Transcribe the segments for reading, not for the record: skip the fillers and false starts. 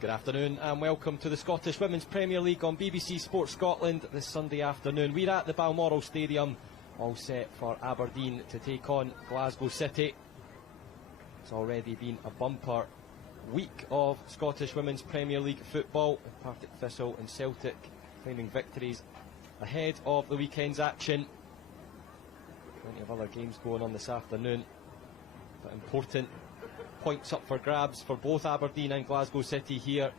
Good afternoon and welcome to the Scottish Women's Premier League on BBC Sports Scotland this Sunday afternoon. We're at the Balmoral Stadium, all set for Aberdeen to take on Glasgow City. It's already been a bumper week of Scottish Women's Premier League football, with Partick Thistle and Celtic claiming victories ahead of the weekend's action. Plenty of other games going on this afternoon, but important points up for grabs for both Aberdeen and Glasgow City here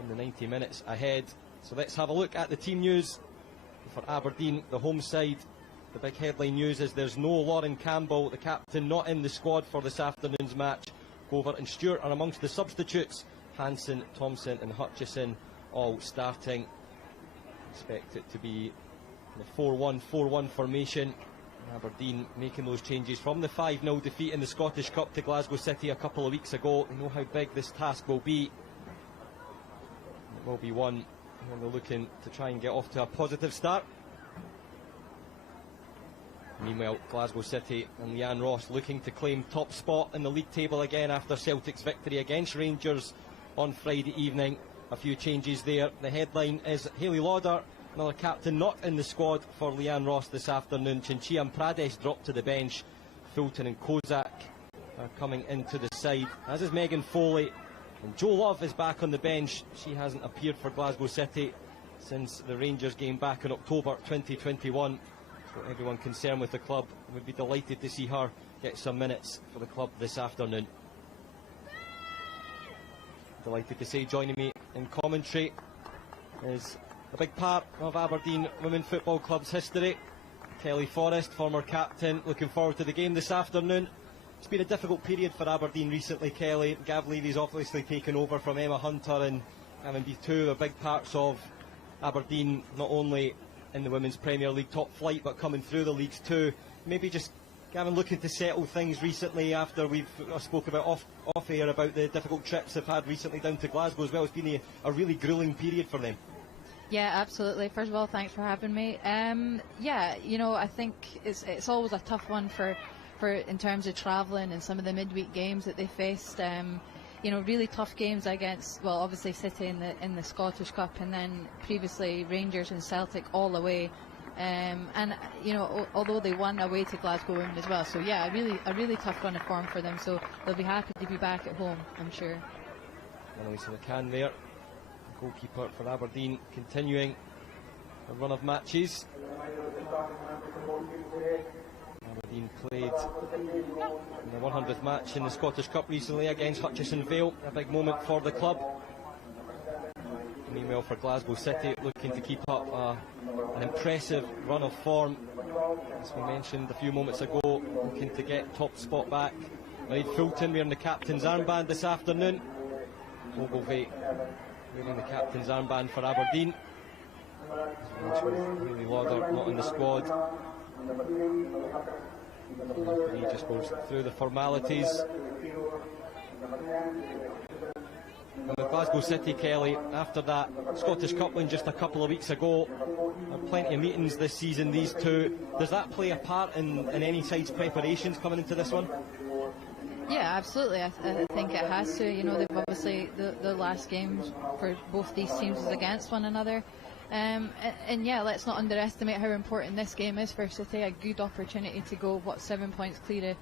in the 90 minutes ahead. So let's have a look at the team news for Aberdeen, the home side. The big headline news is there's no Lauren Campbell, the captain, not in the squad for this afternoon's match. Gover and Stewart are amongst the substitutes. Hansen, Thompson and Hutchison all starting. Expect it to be the 4-1-4-1 formation. Aberdeen making those changes from the 5-0 defeat in the Scottish Cup to Glasgow City a couple of weeks ago. They know how big this task will be. It will be one when they're looking to try and get off to a positive start. Meanwhile, Glasgow City and Leanne Ross looking to claim top spot in the league table again after Celtic's victory against Rangers on Friday evening. A few changes there. The headline is Hayley Lauder, another captain not in the squad for Leanne Ross this afternoon. Chinchilla and Prades dropped to the bench. Fulton and Kozak are coming into the side, as is Megan Foley. And Jo Love is back on the bench. She hasn't appeared for Glasgow City since the Rangers game back in October 2021. So everyone concerned with the club would be delighted to see her get some minutes for the club this afternoon. Delighted to say joining me in commentary is a big part of Aberdeen Women Football Club's history, Kelly Forrest, former captain. Looking forward to the game this afternoon. It's been a difficult period for Aberdeen recently, Kelly. Gav Levy's obviously taken over from Emma Hunter and having been two of the big parts of Aberdeen, not only in the Women's Premier League top flight but coming through the leagues too. Maybe just, Gavin, looking to settle things recently after we've spoke about off air about the difficult trips they've had recently down to Glasgow as well. It's been a really gruelling period for them. Yeah, absolutely. First of all, thanks for having me. Yeah, you know, I think it's always a tough one for in terms of travelling and some of the midweek games that they faced. You know, really tough games against, well, obviously City in the Scottish Cup, and then previously Rangers and Celtic all away. And you know, although they won away to Glasgow Women as well, so yeah, a really tough run of form for them. So they'll be happy to be back at home, I'm sure. Annalise McCann there, goalkeeper for Aberdeen, continuing a run of matches. Aberdeen played in the 100th match in the Scottish Cup recently against Hutchison Vale, a big moment for the club. Meanwhile, for Glasgow City, looking to keep up an impressive run of form. As we mentioned a few moments ago, looking to get top spot back. Lloyd Fulton wearing the captain's armband this afternoon. Ogilvie wearing the captain's armband for Aberdeen. Hayley Lauder not in the squad. He just goes through the formalities. And with Glasgow City, Kelly, after that Scottish Cup win just a couple of weeks ago, there are plenty of meetings this season, these two. Does that play a part in any side's preparations coming into this one? Yeah, absolutely. I think it has to. You know, they've obviously the last games for both these teams is against one another. And yeah, let's not underestimate how important this game is for City. A good opportunity to go 7 points clear of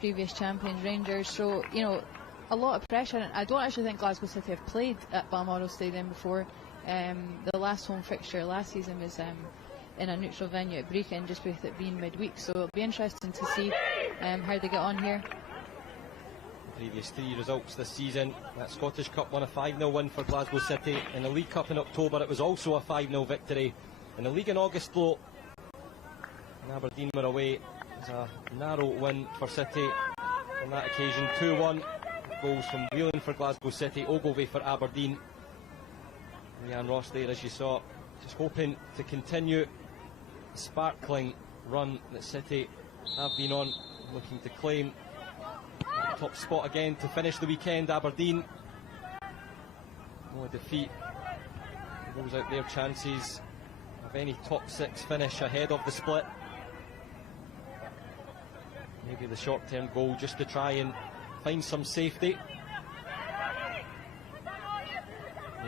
previous champions Rangers. So, you know, a lot of pressure. I don't actually think Glasgow City have played at Balmoral Stadium before. The last home fixture last season was in a neutral venue at Brechin, just with it being midweek. So it'll be interesting to see how they get on here. Previous three results this season: that Scottish Cup won a 5-0 win for Glasgow City. In the League Cup in October, it was also a 5-0 victory. In the league in August, though, and Aberdeen were away, it was a narrow win for City on that occasion. 2-1 goals from Whelan for Glasgow City, Ogilvie for Aberdeen. Leanne Ross there, as you saw, just hoping to continue the sparkling run that City have been on, looking to claim top spot again to finish the weekend. Aberdeen, no defeat rules out their chances of any top six finish ahead of the split. Maybe the short-term goal just to try and find some safety.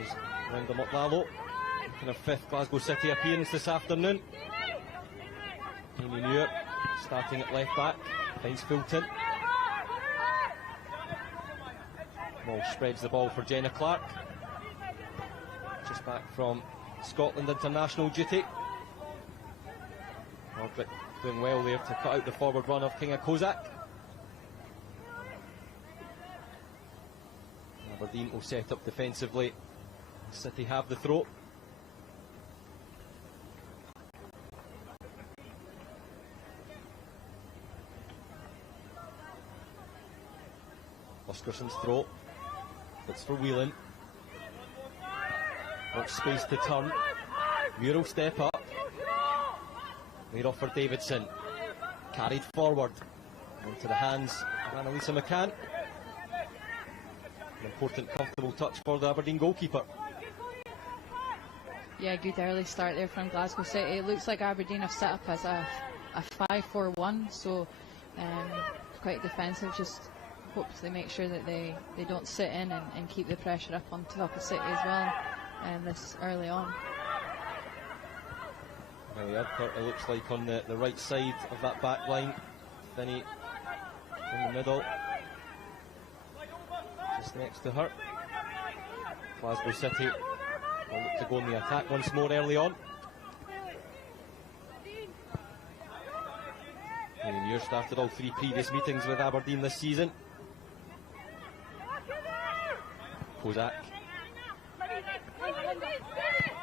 is Linda McLallo, making her 5th Glasgow City appearance this afternoon. Amy Muir starting at left back, finds Fulton. Walsh spreads the ball for Jenna Clark, just back from Scotland international duty. Margaret doing well there to cut out the forward run of Kinga Kozak. Aberdeen will set up defensively. City have the throw. Oscarson's throw. It's for Whelan. Wants space to turn. Muir will step up. Laid off for Davidson. Carried forward. Into the hands of Annalisa McCann. An important, comfortable touch for the Aberdeen goalkeeper. Yeah, good early start there from Glasgow City. It looks like Aberdeen have set up as a 5-4-1, so quite defensive. Just hope they make sure that they don't sit in and keep the pressure up on top of City as well this early on. Well, it looks like on the right side of that back line. Finney in the middle, just next to her. Glasgow City will look to go in the attack once more early on. Amy Muir started all 3 previous meetings with Aberdeen this season. Kozak.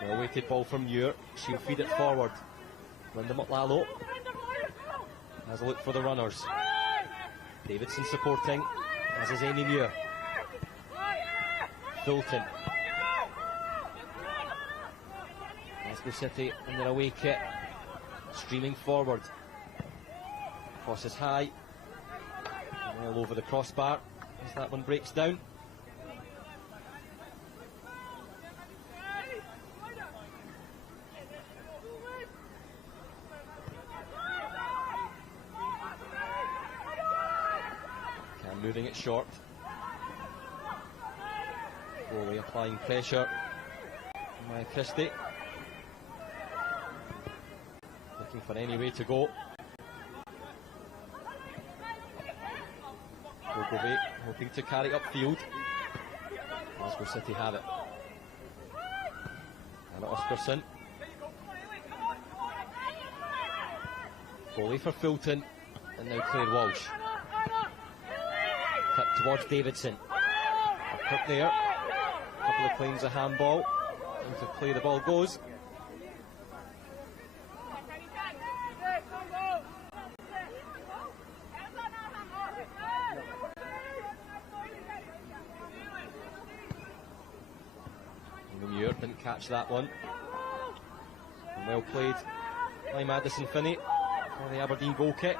Well weighted ball from Muir. She'll feed it forward. Linda McLallo has a look for the runners. Davidson supporting, as is Amy Muir. Fulton. Glasgow City in their away kit, streaming forward. Cross is high. Well over the crossbar as that one breaks down. Moving it short. Foley applying pressure. Maya Christie looking for any way to go. Ogilvie hoping to carry upfield. Glasgow City have it. Anna Oscarson. Foley for Fulton, and now Claire Walsh. Cut towards Davidson. Up there. A couple of claims of handball. Into play the ball goes. Muir didn't catch that one. And well played by Madison Finney for the Aberdeen goal kick.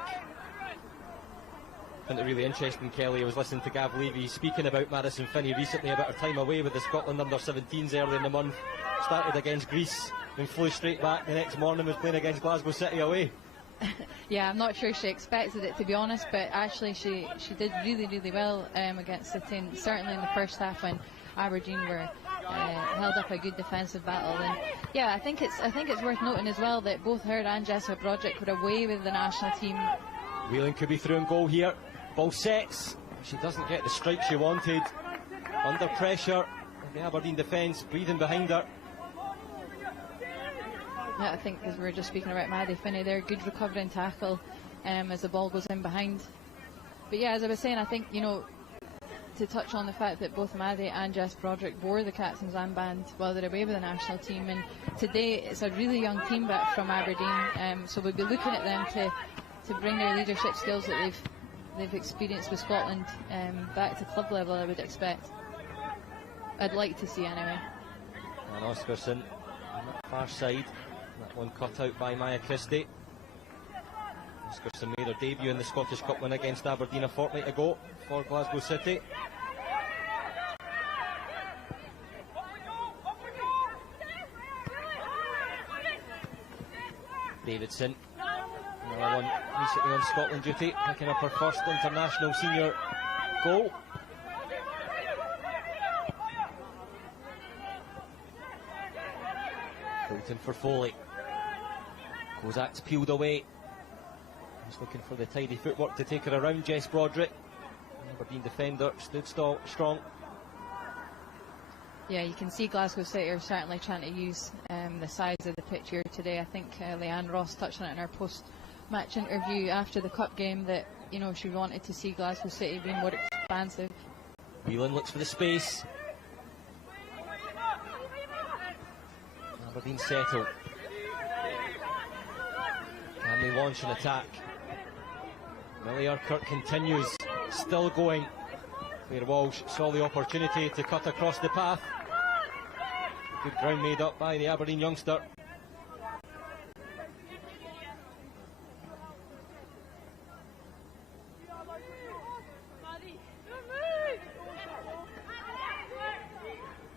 I find it really interesting, Kelly. I was listening to Gav Levy speaking about Madison Finney recently about her time away with the Scotland under-17s early in the month. Started against Greece and flew straight back the next morning, was playing against Glasgow City away. Yeah, I'm not sure she expected it, to be honest, but actually she did really well against City, and certainly in the first half when Aberdeen were held up a good defensive battle. And yeah, I think it's worth noting as well that both her and Jessica Broderick were away with the national team. Whelan could be through and goal here. Ball sets. She doesn't get the strike she wanted. Under pressure. The Aberdeen defence breathing behind her. Yeah, I think as we were just speaking about Maddie Finney there, good recovery and tackle as the ball goes in behind. But yeah, as I was saying, I think, you know, to touch on the fact that both Maddie and Jess Broderick wore the captain's armband while they're away with the national team, and today it's a really young team back from Aberdeen, so we'll be looking at them to bring their leadership skills that they've experienced with Scotland back to club level, I would expect. I'd like to see anyway. And Oscarson on the far side, that one cut out by Maya Christie. Oscarson made her debut in the Scottish Cup win against Aberdeen a fortnight ago for Glasgow City. Davidson, another one recently on Scotland duty, picking up her first international senior goal. Fulton for Foley. Kozak's peeled away. He's looking for the tidy footwork to take her around Jess Broderick. Aberdeen defender stood strong. Yeah, you can see Glasgow City are certainly trying to use the size of the pitch here today. I think Leanne Ross touched on it in her post-match interview after the cup game that, you know, she wanted to see Glasgow City being more expansive. Whelan looks for the space. Aberdeen settle. Can they launch an attack? Millie Urquhart continues, still going. Claire Walsh saw the opportunity to cut across the path. Good ground made up by the Aberdeen youngster.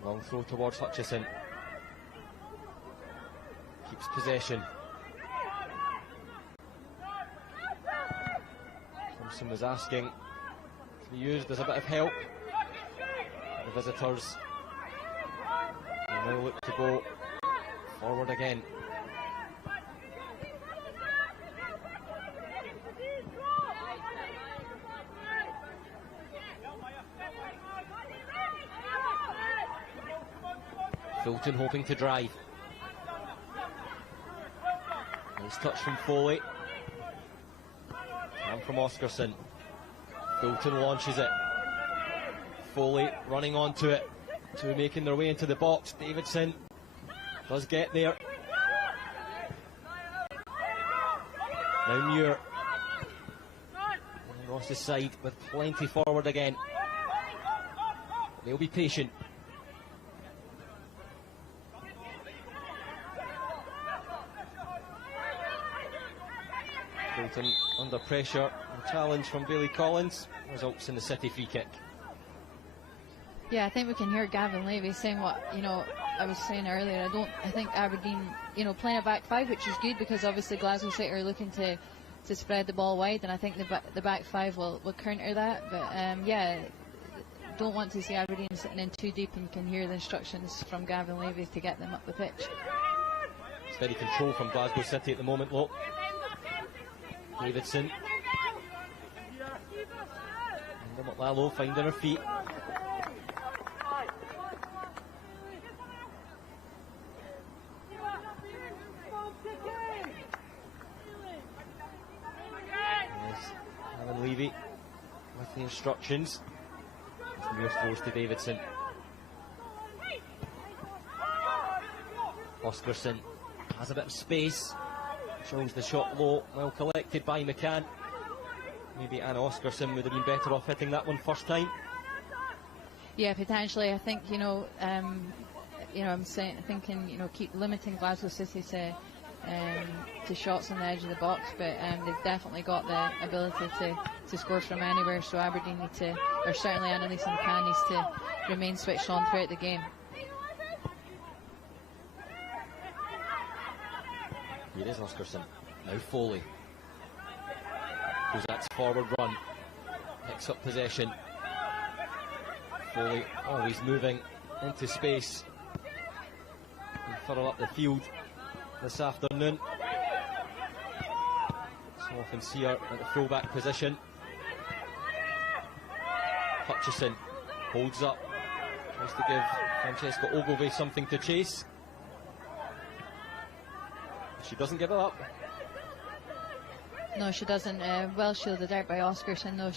Long throw towards Hutchison. Keeps possession. Thompson was asking to be used as a bit of help. The visitors will now look to go forward again. Fulton hoping to drive. Nice touch from Foley. And from Oscarson. Fulton launches it. Foley running onto it. Two making their way into the box. Davidson does get there. Now Muir. On Ross's side with plenty forward again. They'll be patient. Fulton under pressure. A challenge from Bailey Collins results in the City free kick. Yeah, I think we can hear Gavin Levy saying what, you know, I was saying earlier. I think Aberdeen, you know, playing a back five, which is good because obviously Glasgow City are looking to spread the ball wide, and I think the back five will counter that. But yeah, don't want to see Aberdeen sitting in too deep, and can hear the instructions from Gavin Levy to get them up the pitch. Steady control from Glasgow City at the moment, though. Davidson. And Lalo finding her feet. Alan Levy with the instructions. Muir throws to Davidson. Oscarson has a bit of space. Shows the shot low, well collected by McCann. Maybe Anna Oscarson would have been better off hitting that one first time. Yeah, potentially. I think, you know, I'm thinking, you know, keep limiting Glasgow City to shots on the edge of the box, but they've definitely got the ability to score from anywhere. So Aberdeen need to, or certainly Annalise McCann needs to remain switched on throughout the game. Here is Oscarson. Now Foley. Kozak's forward run. Picks up possession. Foley always moving into space. And further up the field this afternoon. So often see her at the full-back position. Hutchison holds up. Tries to give Francesca Ogilvie something to chase. She doesn't give it up. No, she doesn't. Well shielded out by Oscarson, though.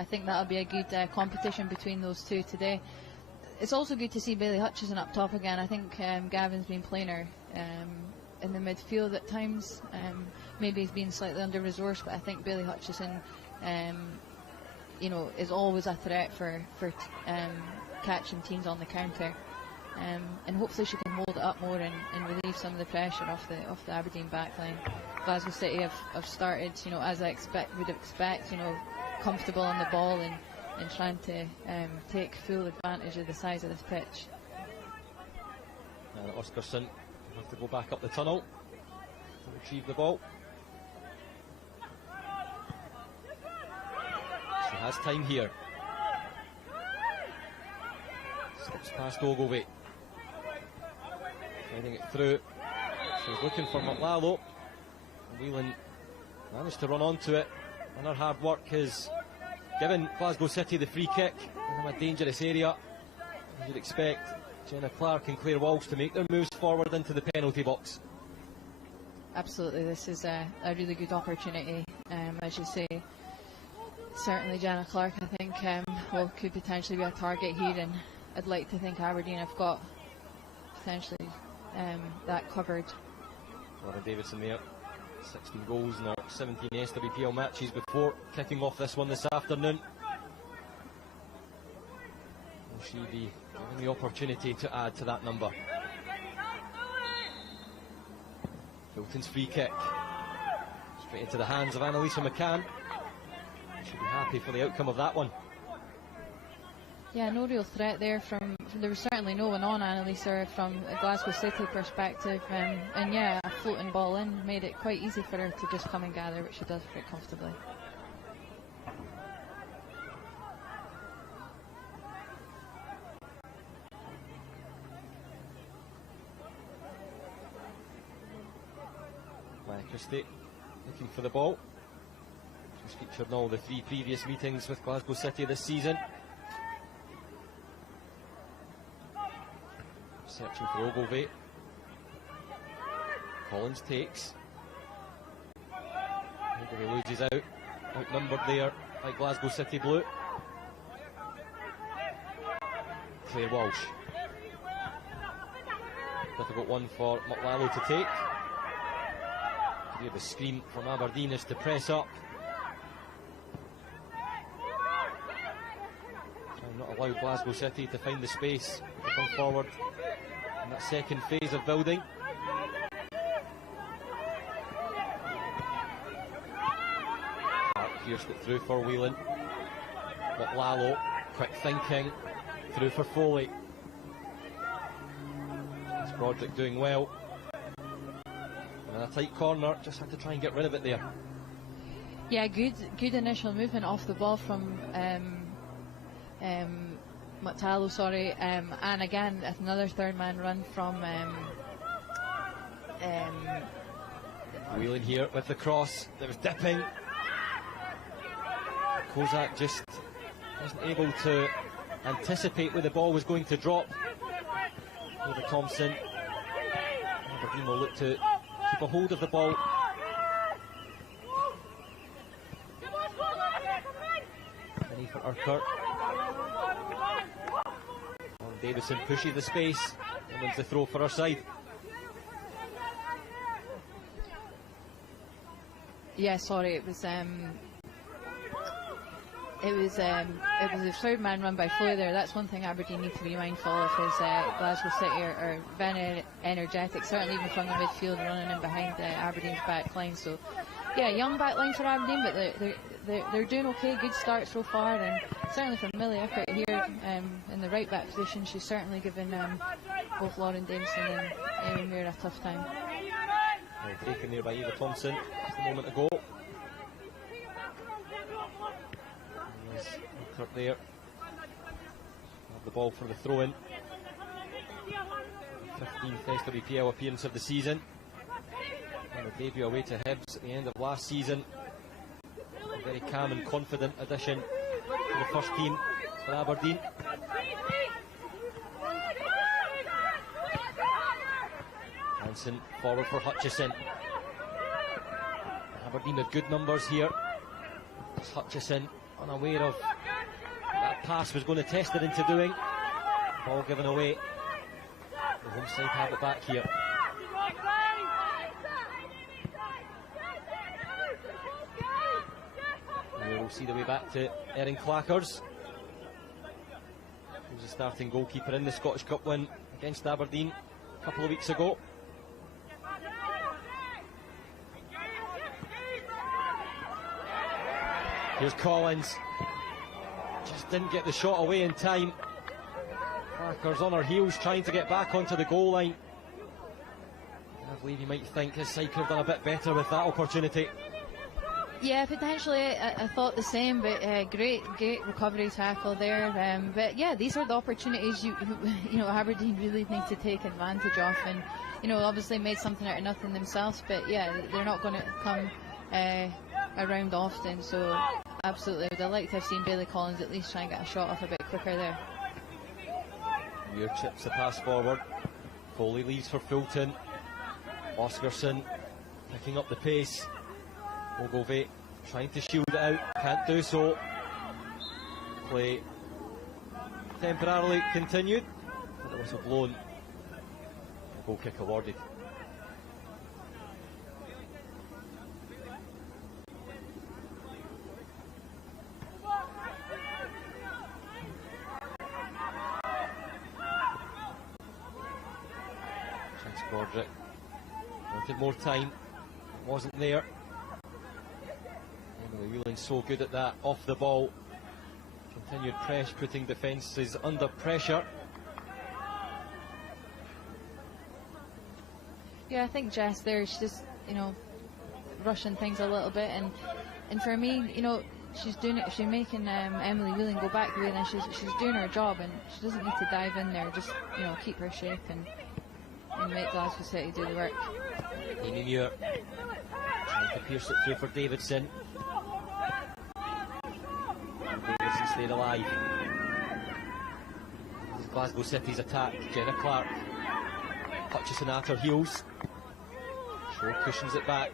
I think that'll be a good competition between those two today. It's also good to see Bailey Hutchison up top again. I think Gavin's been playing her in the midfield at times. Maybe he's been slightly under-resourced, but I think Bailey Hutchison, you know, is always a threat for catching teams on the counter. And hopefully she can hold it up more and relieve some of the pressure off the Aberdeen backline. Glasgow City have started, you know, as I would expect, you know, comfortable on the ball and trying to take full advantage of the size of this pitch. And Oscarson will have to go back up the tunnel to retrieve the ball. She has time here. Slips past Ogilvie. Heading it through. She was looking for McLallo. Whelan managed to run onto it, and her hard work has given Glasgow City the free kick in a dangerous area. As you'd expect Jenna Clark and Claire Walsh to make their moves forward into the penalty box. Absolutely, this is a really good opportunity. As you say, certainly Jenna Clark, I think, could potentially be a target here, and I'd like to think Aberdeen have got potentially that covered. Lauren Davidson there, 16 goals in her 17 SWPL matches before kicking off this one this afternoon. Will she be given the opportunity to add to that number? Hilton's free kick, straight into the hands of Annalisa McCann. Should be happy for the outcome of that one. Yeah, no real threat there there was certainly no one on Annalisa from a Glasgow City perspective, and yeah, a floating ball in made it quite easy for her to just come and gather, which she does very comfortably. Christie looking for the ball. She's featured in all the 3 previous meetings with Glasgow City this season. Searching for Ogilvie. Collins takes. Ogilvie loses out. Outnumbered there by Glasgow City Blue. Claire Walsh. Difficult one for McLallo to take. Here the scream from Aberdeen is to press up. Try and not allow Glasgow City to find the space to come forward in that second phase of building. Pierced it through for Whelan. McLallo, quick thinking, through for Foley. It's Broderick doing well. And a tight corner, just had to try and get rid of it there. Yeah, good initial movement off the ball from Matallo, sorry, and again another third man run from Whelan here with the cross. There was dipping. Kozak just wasn't able to anticipate where the ball was going to drop. Over Thompson. Aberdeen will look to keep a hold of the ball. Beneath for Urquhart. Davison pushes the space and wins the throw for her side. Yeah, sorry, it was a third man run by Foley there. That's one thing Aberdeen need to be mindful of, is Glasgow City are very energetic, certainly even from the midfield, running in behind Aberdeen's back line. So yeah, young back line for Aberdeen, but they're doing okay, good start so far, and certainly from Millie Urquhart here in the right back position, she's certainly given both Lauren Davison and Amy Muir a tough time. Taken there by Eva Thompson just a moment ago. Urquhart there. Have the ball for the throw-in. 15th SWPL appearance of the season. And a debut away to Hibs at the end of last season. A very calm and confident addition to the first team for Aberdeen. Hansen forward for Hutchison. Aberdeen with good numbers here. Just Hutchison unaware of that pass was going to test it into doing. Ball given away. The home side have it back here. And we'll see the way back to Erin Clackers, who's the starting goalkeeper in the Scottish Cup win against Aberdeen a couple of weeks ago. Here's Collins. Just didn't get the shot away in time. Clackers on her heels trying to get back onto the goal line. I believe you might think his side could have done a bit better with that opportunity. Yeah, potentially. I thought the same, but great recovery tackle there. But yeah, these are the opportunities you know Aberdeen really need to take advantage of, and obviously made something out of nothing themselves. But yeah, they're not going to come around often. So absolutely, I would have liked to have seen Bailey Collins at least try and get a shot off a bit quicker there. Muir chips the pass forward. Foley leaves for Fulton. Oscarson picking up the pace. Ogilvie trying to shield it out, can't do so. Play temporarily continued, but the whistle blown. A goal kick awarded. Chance Broderick wanted more time, it wasn't there. Emily Whelan so good at that, off the ball. Continued press, putting defences under pressure. Yeah, I think Jess there, she's just, rushing things a little bit, and for me, she's doing it. She's making Emily Whelan go back the way, and she's doing her job, and she doesn't need to dive in there. Just keep her shape and make Glasgow City do the work. Amy Muir trying to pierce it through for Davidson. Davidson stayed alive. This is Glasgow City's attack. Jenna Clark. Hutchison at her heels. Shaw cushions it back.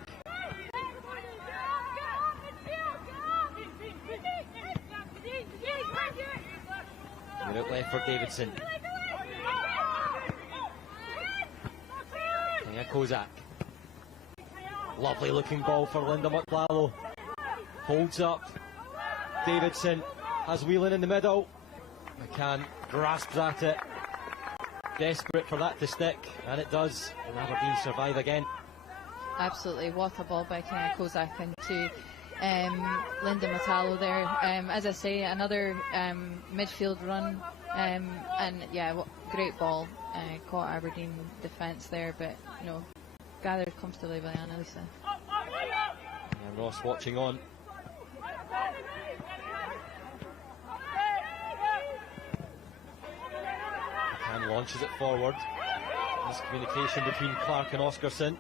You're out left for Davidson. Nia Kozak. Lovely looking ball for Linda McLallow. Holds up. Davidson has Whelan in the middle. McCann grasps at it. Desperate for that to stick, and it does. And Aberdeen survive again. Absolutely, what a ball by Nia Kozak into Linda McLallow there. As I say, another midfield run, and yeah, great ball. Caught Aberdeen defence there, but gathered comfortably by Annalisa. And Ross watching on. And launches it forward. Miscommunication between Clark and Oscarson.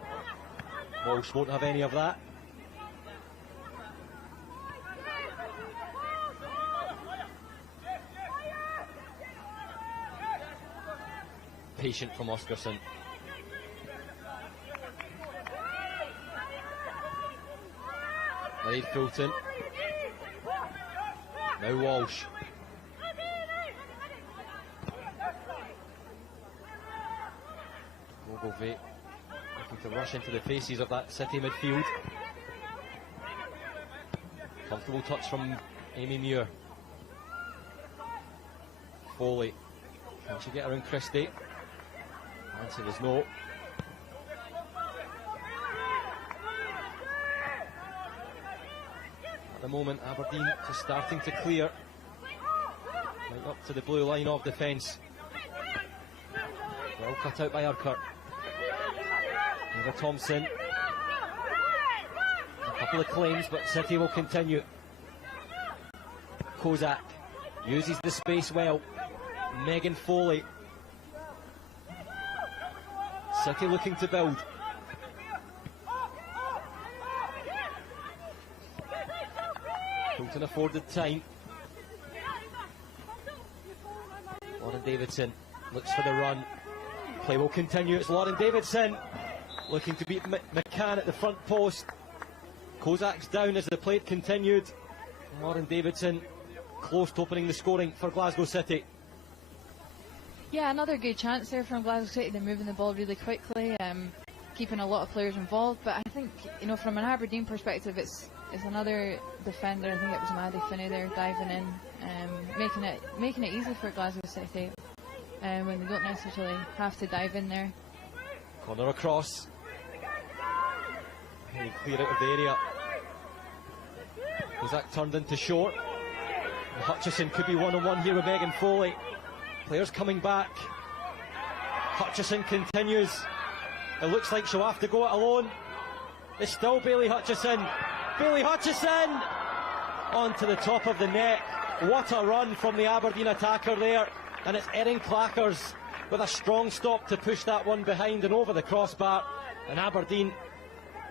Walsh won't have any of that. Patient from Oscarson. Played Fulton. Now Walsh. Ogilvie looking to rush into the faces of that City midfield. Comfortable touch from Amy Muir. Foley. Can she get around Christie? Answer is no. At the moment, Aberdeen just starting to clear. Right up to the blue line of defence. Well cut out by Urquhart. Eva Thompson. A couple of claims, but City will continue. Kozak uses the space well. Megan Foley. City looking to build. Fulton afforded time. Lauren Davidson looks for the run. Play will continue. It's Lauren Davidson looking to beat McCann at the front post. Kozak's down as the play continued. Lauren Davidson close to opening the scoring for Glasgow City. Yeah, another good chance there from Glasgow City. They're moving the ball really quickly, keeping a lot of players involved. But I think, from an Aberdeen perspective, it's another defender. I think it was Maddie Finney there diving in, making it easy for Glasgow City when they don't necessarily have to dive in there. Corner across. Very clear out of the area. Kozak turned into short. And Hutchison could be one-on-one here with Megan Foley. Players coming back. Hutchison continues. It looks like she'll have to go it alone. It's still Bailey Hutchison. Bailey Hutchison onto the top of the net. What a run from the Aberdeen attacker there. And it's Erin Clackers with a strong stop to push that one behind and over the crossbar. And Aberdeen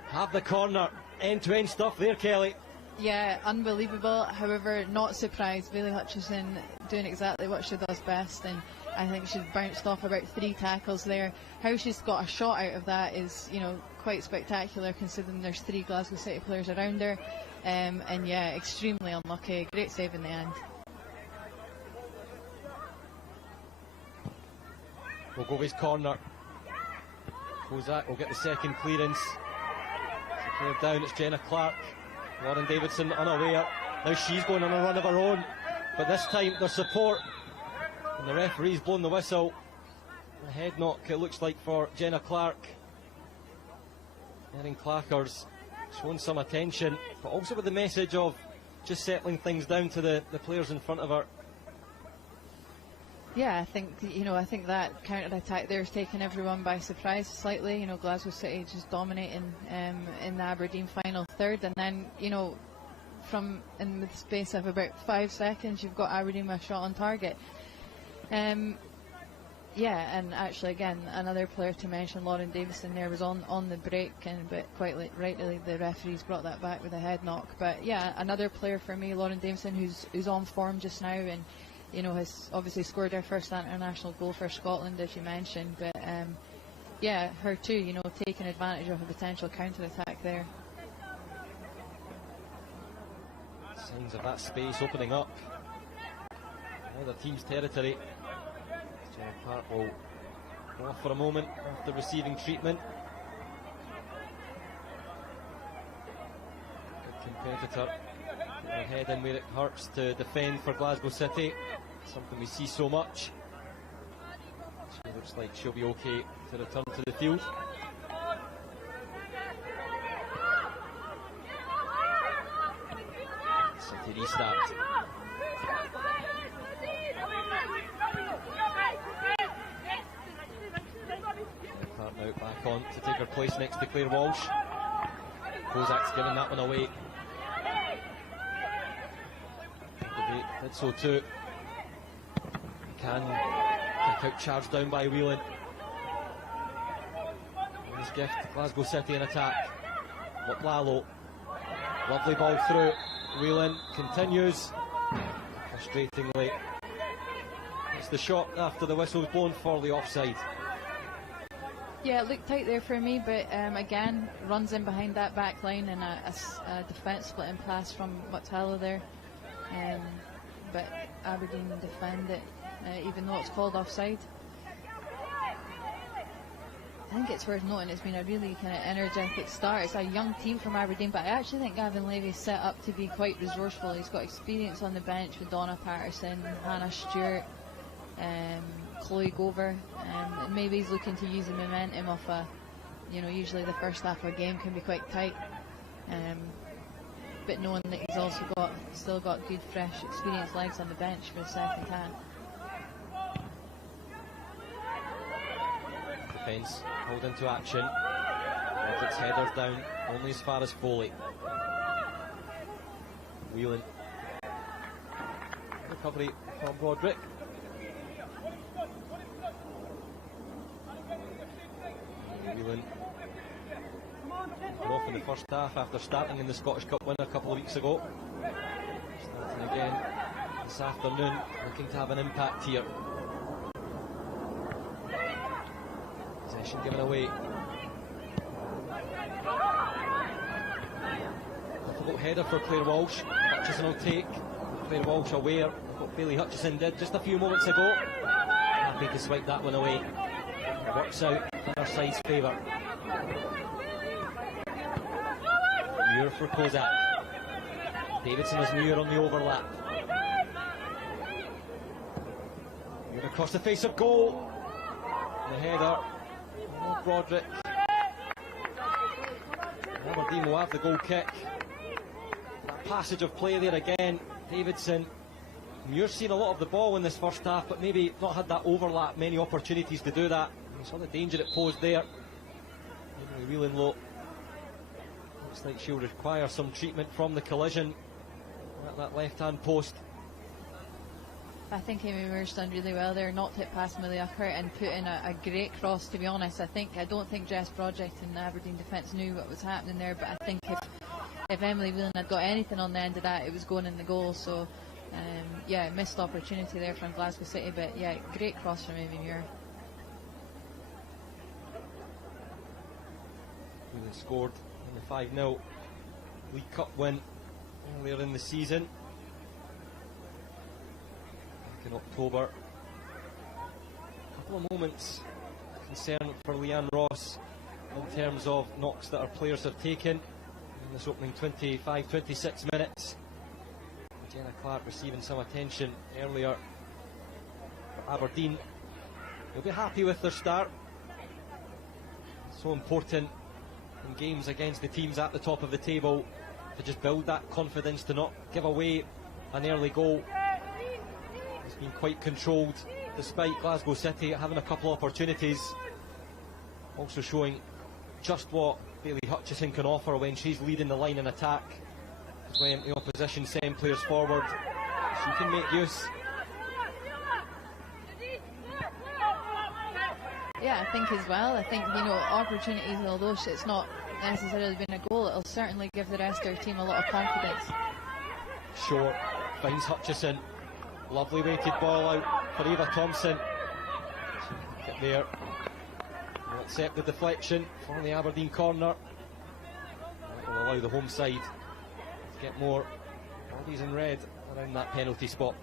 have the corner. End-to-end stuff there, Kelly. Yeah, unbelievable. However, not surprised. Bailey Hutchison doing exactly what she does best, and I think she's bounced off about 3 tackles there. How she's got a shot out of that is, you know, quite spectacular considering there's 3 Glasgow City players around her. And yeah, extremely unlucky. Great save in the end. Mogove's corner. Kozak will get the second clearance. Cleared down, it's Jenna Clark. Lauren Davidson unaware. Now she's going on a run of her own. But this time there's support. And the referee's blown the whistle. A head knock, it looks like, for Jenna Clark. Erin Clackers showing some attention, but also with the message of just settling things down to the players in front of her. Yeah, I think, you know, I think that counter-attack there has taken everyone by surprise slightly. You know, Glasgow City just dominating in the Aberdeen final third, and then, you know, from in the space of about 5 seconds, you've got Aberdeen with a shot on target. Yeah, and actually, again, another player to mention, Lauren Davison, there was on the break, but quite rightly the referees brought that back with a head knock. But yeah, another player for me, Lauren Davison, who's on form just now, and you know, has obviously scored her first international goal for Scotland, as you mentioned. But yeah, her too, you know, taking advantage of a potential counter-attack there. Signs of that space opening up. Another team's territory. Jenna Clark will go off for a moment after receiving treatment. Good competitor. Put her head in where it hurts to defend for Glasgow City. Something we see so much. She looks like she'll be okay to return to the field. City restart. Clark now back on to take her place next to Claire Walsh. Kozak's giving that one away. Did so too. Can kick out, charged down by Whelan. Nice gift, Glasgow City in attack. Lalo, lovely ball through. Whelan continues. Frustratingly, it's the shot after the whistle's blown for the offside. Yeah, it looked tight there for me, but again, runs in behind that back line and a defence splitting pass from Mutalo there. But Aberdeen defend it, even though it's called offside. I think it's worth noting it's been a really kind of energetic start. It's a young team from Aberdeen, but I actually think Gavin Levy's set up to be quite resourceful. He's got experience on the bench with Donna Patterson, Hannah Stewart, Chloe Gover, and maybe he's looking to use the momentum of you know, usually the first half of a game can be quite tight. But knowing that he's also still got good, fresh, experienced legs on the bench for the second half. Defence hold into action. Roderick's headers down only as far as Foley. Whelan. Recovery from Roderick. Whelan off in the first half after starting in the Scottish Cup win a couple of weeks ago. Starting again this afternoon, looking to have an impact here. Possession given away. Difficult header for Claire Walsh. Hutchison will take. Claire Walsh aware of what Bailey Hutchison did just a few moments ago. Happy to swipe that one away. Works out in our side's favour. Muir for Kozak. Davidson is Muir on the overlap. Muir across the face of goal. The header. Oh, Broderick. Aberdeen will have the goal kick. That passage of play there again. Davidson. Muir's seen a lot of the ball in this first half, but maybe not had that overlap, many opportunities to do that. You saw the danger it posed there. Wheeling low. Looks like she'll require some treatment from the collision at that left-hand post. I think Amy Moore's done really well there, knocked it past Millie Ucker and put in a great cross, to be honest. I don't think Jess Project and the Aberdeen defence knew what was happening there, but I think if Emily Whelan had got anything on the end of that, it was going in the goal. So yeah, missed opportunity there from Glasgow City, but yeah, great cross from Amy Muir. Who scored in the 5-0 League Cup win earlier in the season back in October. A couple of moments of concern for Leanne Ross in terms of knocks that our players have taken in this opening 25-26 minutes. Jenna Clark receiving some attention earlier for Aberdeen. They'll be happy with their start. So important in games against the teams at the top of the table to just build that confidence, to not give away an early goal. It's been quite controlled despite Glasgow City having a couple of opportunities. Also showing just what Bailey Hutchison can offer when she's leading the line in attack. When the opposition send players forward, she can make use. Yeah, I think as well. I think, opportunities, although it's not necessarily been a goal, it'll certainly give the rest of their team a lot of confidence. Short, finds Hutchison. Lovely weighted ball out for Eva Thompson. Get there. Will accept the deflection for the Aberdeen corner. That will allow the home side to get more bodies in red around that penalty spot.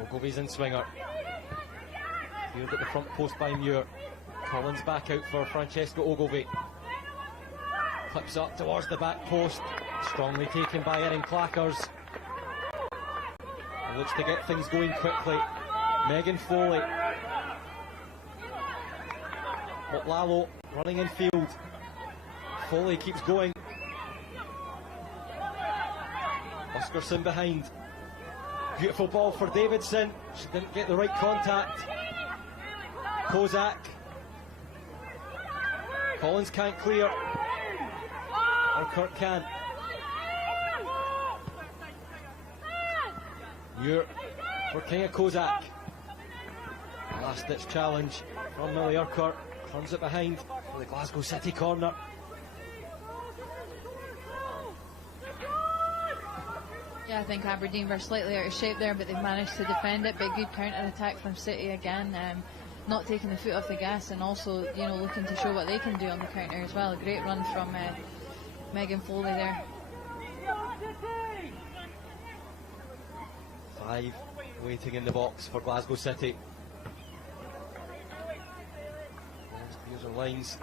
Ogilvy's in swinger. Cleared at the front post by Muir. Collins back out for Francesca Ogilvy. Clips up towards the back post. Strongly taken by Erin Clackers. Looks to get things going quickly. Megan Foley. Lalo running in field. Foley keeps going. Oscarson behind. Beautiful ball for Davidson. She didn't get the right contact. Kozak. Collins can't clear. Or Kirk can. Muir for Kinga Kozak. Last ditch challenge from Millie Urquhart. Turns it behind for the Glasgow City corner. Yeah, I think Aberdeen were slightly out of shape there, but they've managed to defend it. But good counter-attack from City again, not taking the foot off the gas, and also looking to show what they can do on the counter as well. A great run from Megan Foley there. 5 waiting in the box for Glasgow City. Here's our lines.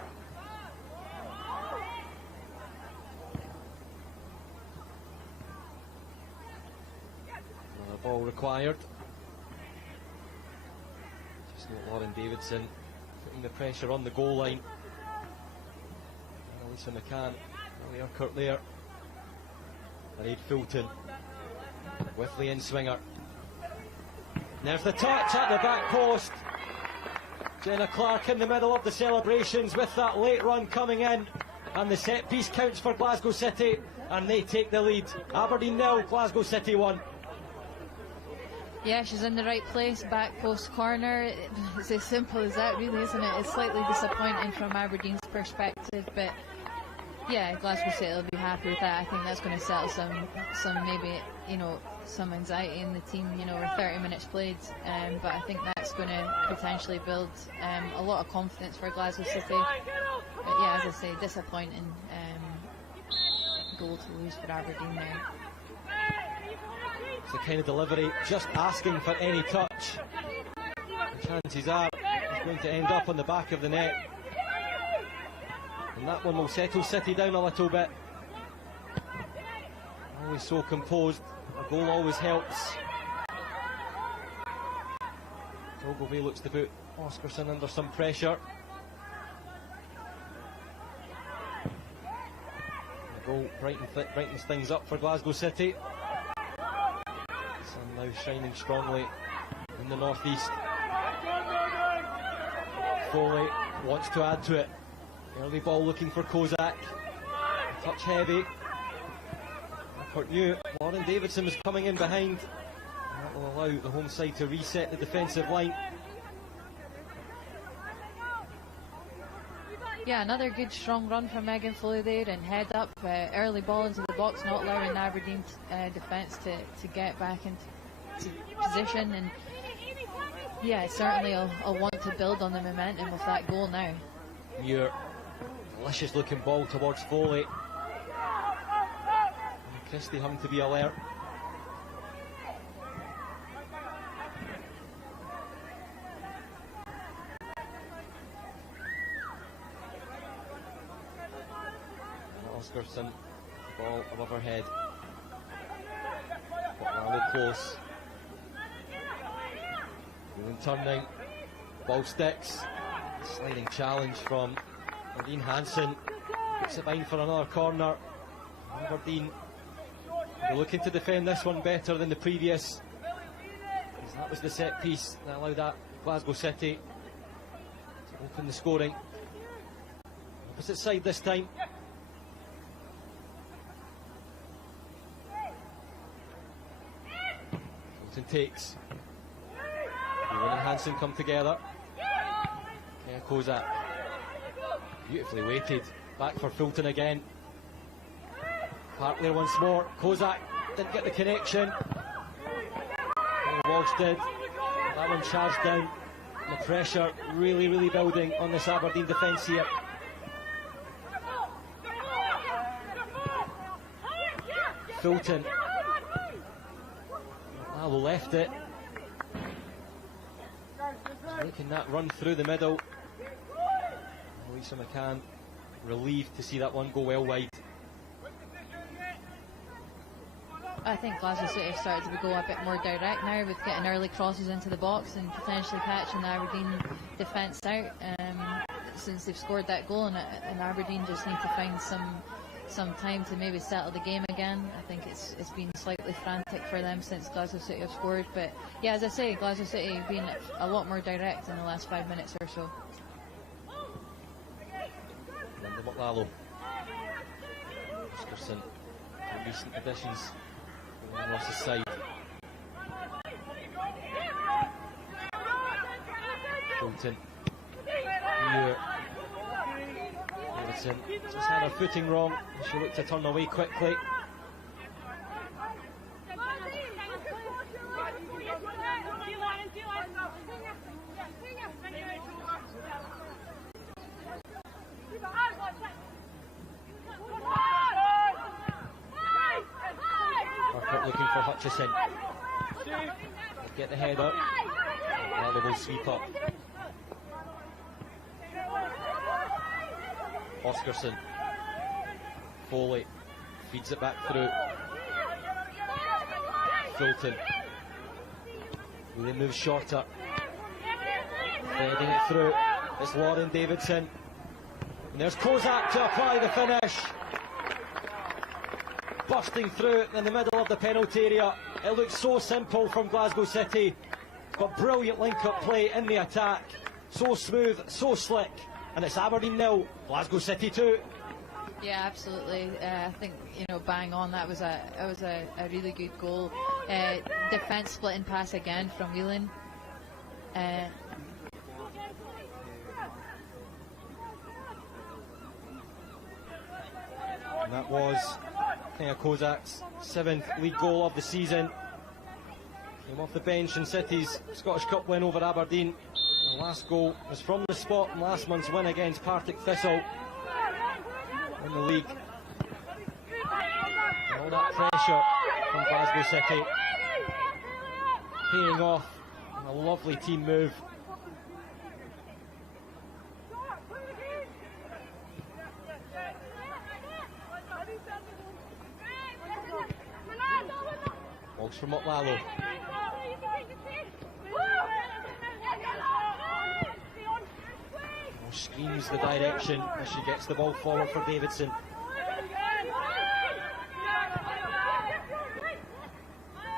Another ball required. Just not Lauren Davidson putting the pressure on the goal line. Lisa McCann, Millie Urquhart there. Mairead Fulton with the in-swinger. There's the touch at the back post. Jenna Clark in the middle of the celebrations with that late run coming in, and the set piece counts for Glasgow City, and they take the lead. Aberdeen 0, Glasgow City 1. Yeah, she's in the right place, back post corner. It's as simple as that, really, isn't it? It's slightly disappointing from Aberdeen's perspective, but yeah, Glasgow City will be happy with that. I think that's going to settle some maybe some anxiety in the team. With 30 minutes played, but I think that's going to potentially build a lot of confidence for Glasgow City. But yeah, as I say, disappointing goal to lose for Aberdeen there. It's the kind of delivery just asking for any touch. The chances are it's going to end up on the back of the net, and that one will settle City down a little bit. Always so composed. A goal always helps. Ogilvy looks to put Oscarson under some pressure. The goal brightens things up for Glasgow City. shining strongly in the northeast. Foley wants to add to it. Early ball looking for Kozak. Touch heavy. Effort new. Lauren Davidson was coming in behind. That will allow the home side to reset the defensive line. Yeah, another good strong run from Megan Foley there, and head up, early ball into the box, not allowing Aberdeen defence to get back into position. And yeah, certainly I'll want to build on the momentum of that goal now. Muir, delicious looking ball towards Foley. And Christie hung to be alert. Oscarson, ball above her head. Lalo close. Wheeling turning. Ball sticks. Sliding challenge from Aberdeen. Hansen puts it behind for another corner. Aberdeen are looking to defend this one better than the previous, because that was the set piece that allowed that Glasgow City to open the scoring. Opposite side this time. Takes. Wheeling and Hansen come together. Kozak beautifully weighted. Back for Fulton again. Park there once more. Kozak didn't get the connection. Walsh did. That one charged down. The pressure really building on this Aberdeen defence here. Fulton. Lalo left it. Making that run through the middle. Lisa McCann relieved to see that one go well wide. I think Glasgow City have started to go a bit more direct now, with getting early crosses into the box and potentially catching the Aberdeen defence out. Since they've scored that goal, and Aberdeen just need to find some time to maybe settle the game again. I think it's been slightly frantic for them since Glasgow City have scored. But yeah, as I say, Glasgow City have been a lot more direct in the last 5 minutes or so. Lalo. Oscarson, recent additions on Ross's side. Fulton. Muir. Davidson just had her footing wrong. She looked to turn away quickly. Looking for Hutchison. Get the head up. Lalo will sweep up. Oscarson. Foley feeds it back through. Fulton. Really moves shorter. Threading it through. It's Lauren Davidson. And there's Kozak to apply the finish. Busting through in the middle of the penalty area. It looks so simple from Glasgow City, but brilliant link-up play in the attack. So smooth, so slick, and it's Aberdeen 0, Glasgow City 2. Yeah, absolutely. I think, bang on. That was a really good goal. Defence splitting pass again from Wheeling. And that was Kozak's 7th league goal of the season. Came off the bench in City's Scottish Cup win over Aberdeen. The last goal was from the spot in last month's win against Partick Thistle in the league. And all that pressure from Glasgow City paying off. And a lovely team move. Balls from Lalo. Screams the direction as she gets the ball forward for Davidson.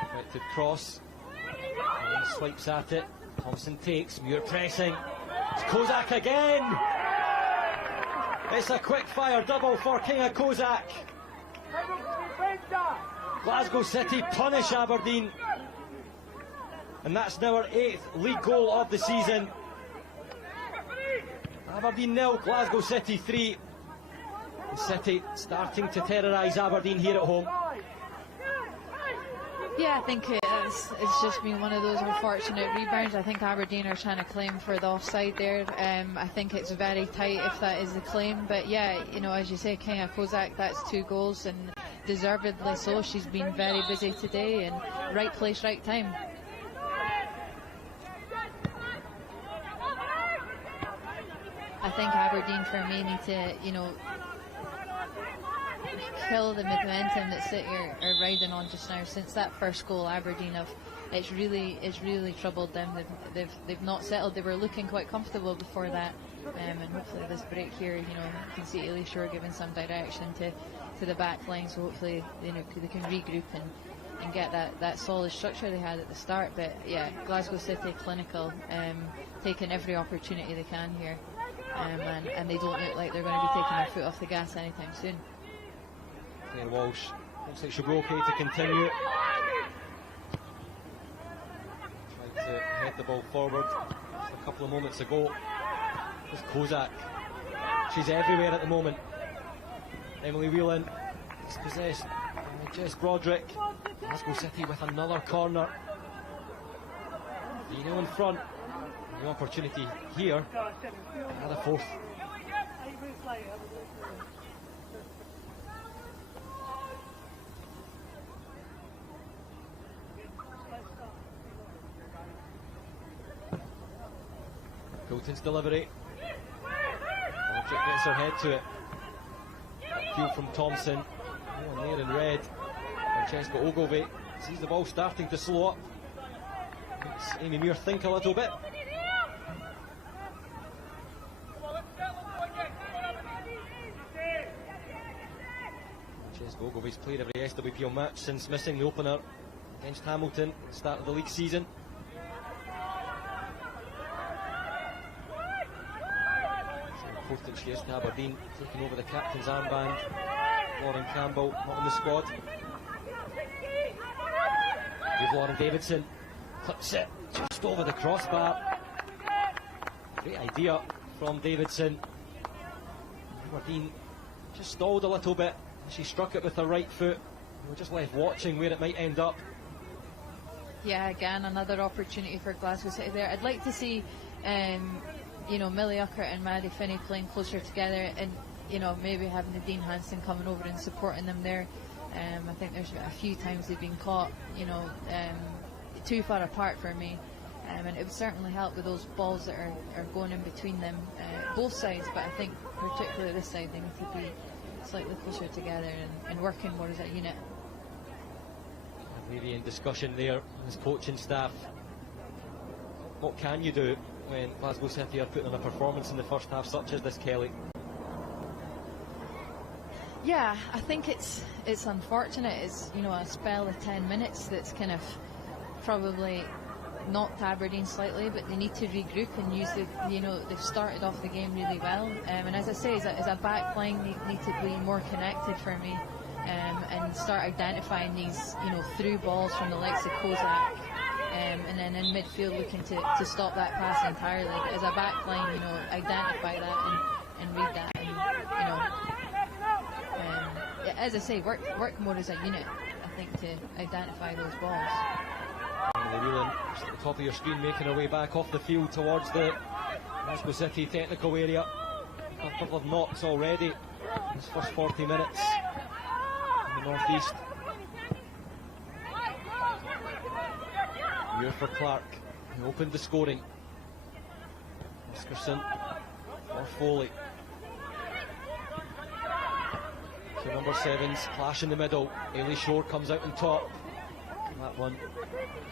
Effective cross. swipes at it. Thompson takes. Muir pressing. It's Kozak again. It's a quick fire double for King of Kozak. Glasgow City punish Aberdeen. And that's now our 8th league goal of the season. Aberdeen 0, Glasgow City 3. The City starting to terrorise Aberdeen here at home. Yeah, I think it's just been one of those unfortunate rebounds. I think Aberdeen are trying to claim for the offside there. I think it's very tight if that is the claim. But yeah, you know, as you say, King of Kozak, that's 2 goals, and deservedly so. She's been very busy today, and right place, right time. I think Aberdeen, for me, need to, you know, kill the momentum that City are riding on just now. Since that first goal, Aberdeen it's really troubled them. They've not settled. They were looking quite comfortable before that, and hopefully this break here, you know, you can see Ailey Shore giving some direction to the back line. So hopefully, you know, they can regroup and get that solid structure they had at the start. But yeah, Glasgow City clinical, taking every opportunity they can here, and they don't look like they're going to be taking their foot off the gas anytime soon. Claire Walsh looks like she'll be okay to continue. Tried to head the ball forward just a couple of moments ago. There's Kozak. She's everywhere at the moment. Emily Whelan is possessed by Jess Broderick. Glasgow City with another corner. 3-0 in front. The opportunity here. Another 4th. Coulton's delivery. Broderick gets her head to it. Upfield from Thompson. No one there in red. Francesca Ogilvie sees the ball starting to slow up. Makes Amy Muir think a little bit. Francesca Ogilvie's played every SWPL match since missing the opener against Hamilton at the start of the league season. Important she is to Aberdeen, taking over the captain's armband. Lauren Campbell not in the squad. Here's Lauren Davidson, clips it just over the crossbar. Great idea from Davidson. Aberdeen just stalled a little bit. She struck it with her right foot. We're just left watching where it might end up. Yeah, again, another opportunity for Glasgow City there. I'd like to see you know, Millie Uckert and Maddie Finney playing closer together, and you know, maybe having Nadine Hansen coming over and supporting them there. I think there's a few times they've been caught, you know, too far apart for me, and it would certainly help with those balls that are going in between them, both sides. But I think particularly this side, they need to be slightly closer together and working more as a unit. Maybe in discussion there, as coaching staff, what can you do when Glasgow City are putting on a performance in the first half such as this, Kelly? Yeah, I think it's unfortunate. It's, you know, a spell of 10 minutes that's kind of probably knocked Aberdeen slightly, but they need to regroup and use the, you know, they've started off the game really well, and as I say, as a back line, they need to be more connected for me, and start identifying these, you know, through balls from the likes of Kozak. And then in midfield looking to stop that pass entirely. But as a back line, you know, identify that and read that, and you know, yeah, as I say, work more as a unit, I think, to identify those balls. Emily Whelan, just at the top of your screen, making her way back off the field towards the Glasgow City technical area. A couple of knocks already in this first 40 minutes in the northeast. Muir for Clark, who opened the scoring. Oscarson or Foley. So number 7's clash in the middle. Ailey Shore comes out on top. That one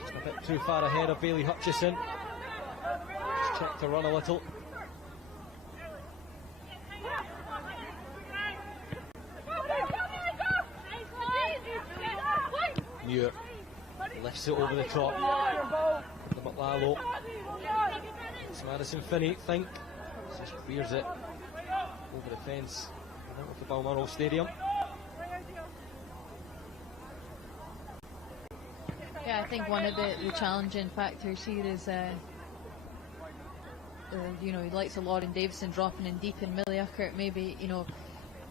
just a bit too far ahead of Bailey Hutchison. Just checked to run a little. Muir lifts it over the top. Lalo. It's Madison Finney, think. Just clears it over the fence out of the Balmoral Stadium. Yeah, I think one of the challenging factors here is, you know, he likes a Lauren Davison dropping in deep, and Millie Uckert maybe, you know,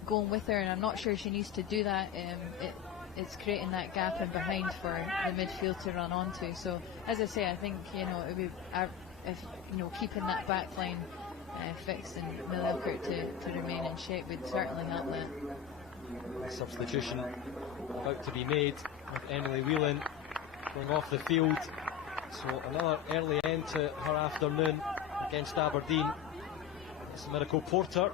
going with her, and I'm not sure she needs to do that. It's creating that gap in behind for the midfield to run onto. So, as I say, I think, you know, it would be, if, you know, keeping that back line fixed and Millie Uckert to remain in shape would certainly help that. Substitution about to be made with Emily Whelan going off the field. So another early end to her afternoon against Aberdeen. It's Miracle Porter,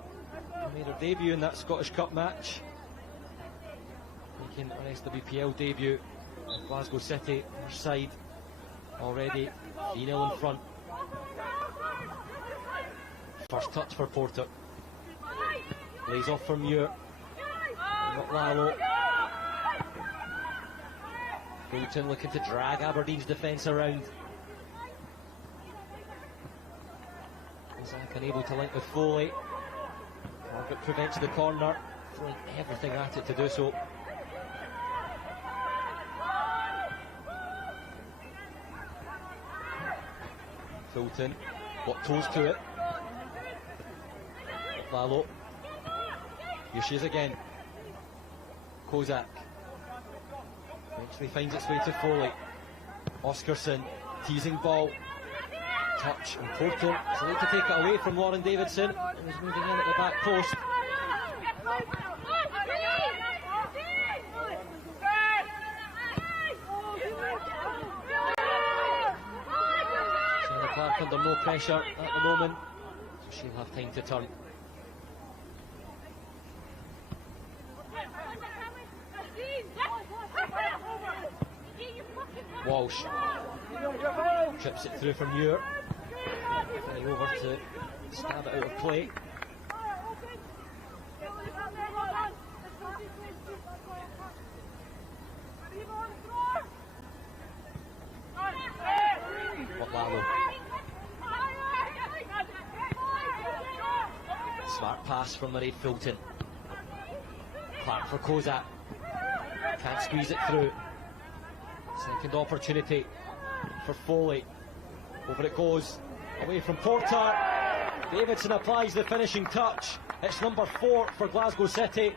who made her debut in that Scottish Cup match, making her SWPL debut at Glasgow City. Her side already 3-0 in front. First touch for Porter. Lays off for Muir. Not Lalo. Fulton looking to drag Aberdeen's defence around. Isaac unable to link with Foley. Margaret prevents the corner, throwing everything at it to do so. Fulton, what toes to it. Lalo. Here she is again. Kozak. Eventually finds its way to Foley. Oscarson, teasing ball. Touch important. It's a need to take it away from Lauren Davidson. Who's moving in at the back post. Sarah Clark under no pressure at the moment, so she'll have time to turn. Walsh trips it through from Muir. Finny over to stab it out of play. Lalo. Smart pass from Mairead Fulton. Clark for Kozak. Can't squeeze it through. Second opportunity for Foley. Over it goes. Away from Porter. Davidson applies the finishing touch. It's number 4 for Glasgow City.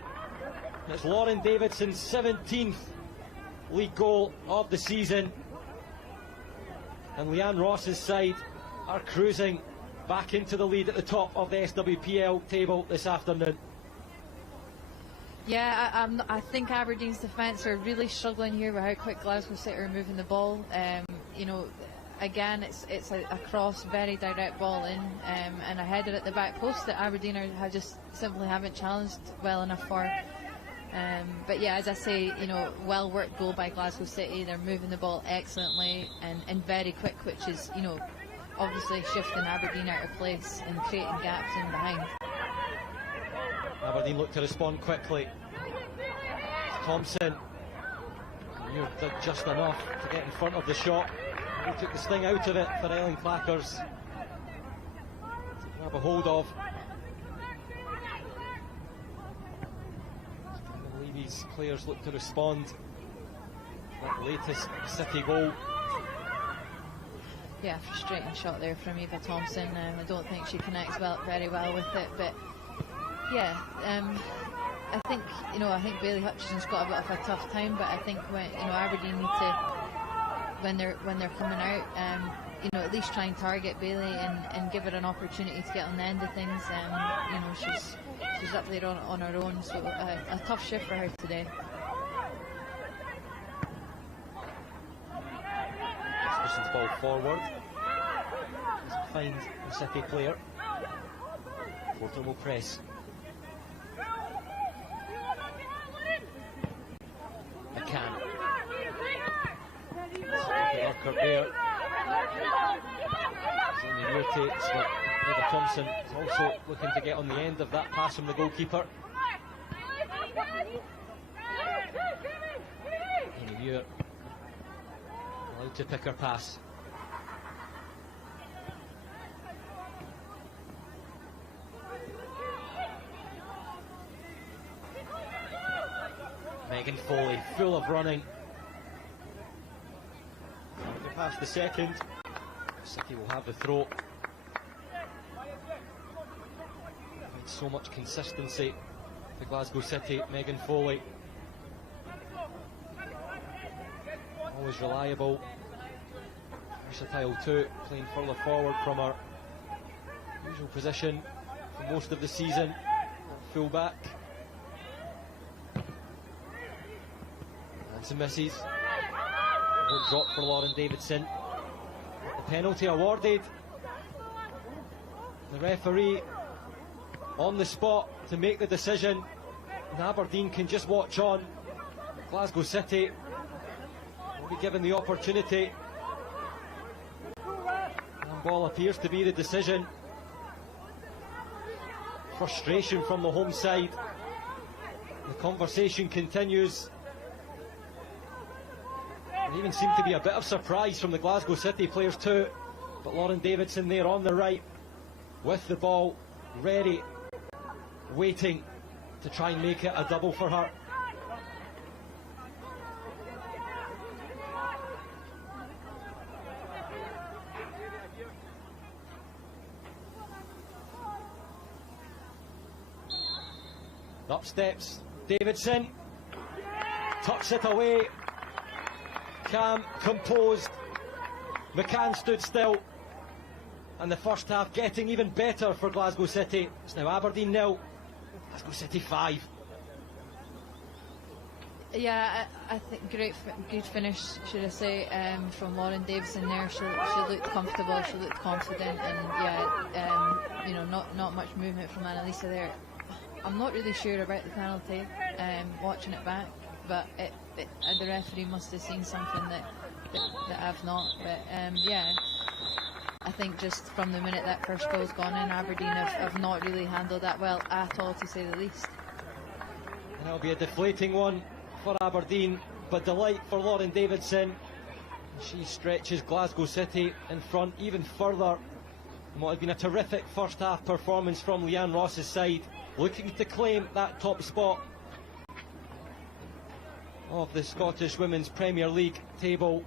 It's Lauren Davidson's 17th league goal of the season. And Leanne Ross's side are cruising back into the lead at the top of the SWPL table this afternoon. Yeah, I think Aberdeen's defence are really struggling here with how quick Glasgow City are moving the ball. You know, again, it's a cross, very direct ball in, and a header at the back post that Aberdeen just simply haven't challenged well enough for. But yeah, as I say, you know, well worked goal by Glasgow City. They're moving the ball excellently and very quick, which is, you know, obviously shifting Aberdeen out of place and creating gaps in behind. Aberdeen look to respond quickly. Thompson. Muir did just enough to get in front of the shot. He took the sting out of it for Ellen Clackers to grab a hold of. Levy's players look to respond. That latest City goal. Yeah, frustrating shot there from Eva Thompson. I don't think she connects very well with it, but yeah, I think, you know, I think Bailey Hutchison's got a bit of a tough time, but I think when, you know, Aberdeen need to, when they're coming out, you know, at least try and target Bailey and give her an opportunity to get on the end of things. You know, she's up there on her own, so a tough shift for her today. Hutchison's ball forward. Doesn't find the City player. Porter will press. McCann. Urquhart there. Jamie Muir takes, but Eva Thompson is also looking to get on the end of that pass from the goalkeeper. Jamie Muir allowed to pick her pass. Megan Foley, full of running. Get past the second. City will have the throw. So much consistency for Glasgow City. Megan Foley, always reliable, versatile too, playing further forward from her usual position for most of the season, full back. And some misses. Won't drop for Lauren Davidson. The penalty awarded. The referee on the spot to make the decision, and Aberdeen can just watch on. Glasgow City will be given the opportunity. Ball appears to be the decision. Frustration from the home side. The conversation continues. There even seemed to be a bit of surprise from the Glasgow City players too, but Lauren Davidson there on the right with the ball, ready, waiting to try and make it a double for her. Up steps Davidson, tucks it away, calm, composed. McCann stood still, and the first half getting even better for Glasgow City. It's now Aberdeen 0, Glasgow City 5. Yeah, I think good finish, should I say, from Lauren Davidson there. She looked comfortable, she looked confident, and yeah, you know, not much movement from Annalisa there. I'm not really sure about the penalty, watching it back, but the referee must have seen something that I've not. But yeah, I think just from the minute that first goal's gone in, Aberdeen have not really handled that well at all, to say the least. And it'll be a deflating one for Aberdeen, but delight for Lauren Davidson. She stretches Glasgow City in front even further. And what has been a terrific first half performance from Leanne Ross's side, looking to claim that top spot of the Scottish Women's Premier League table,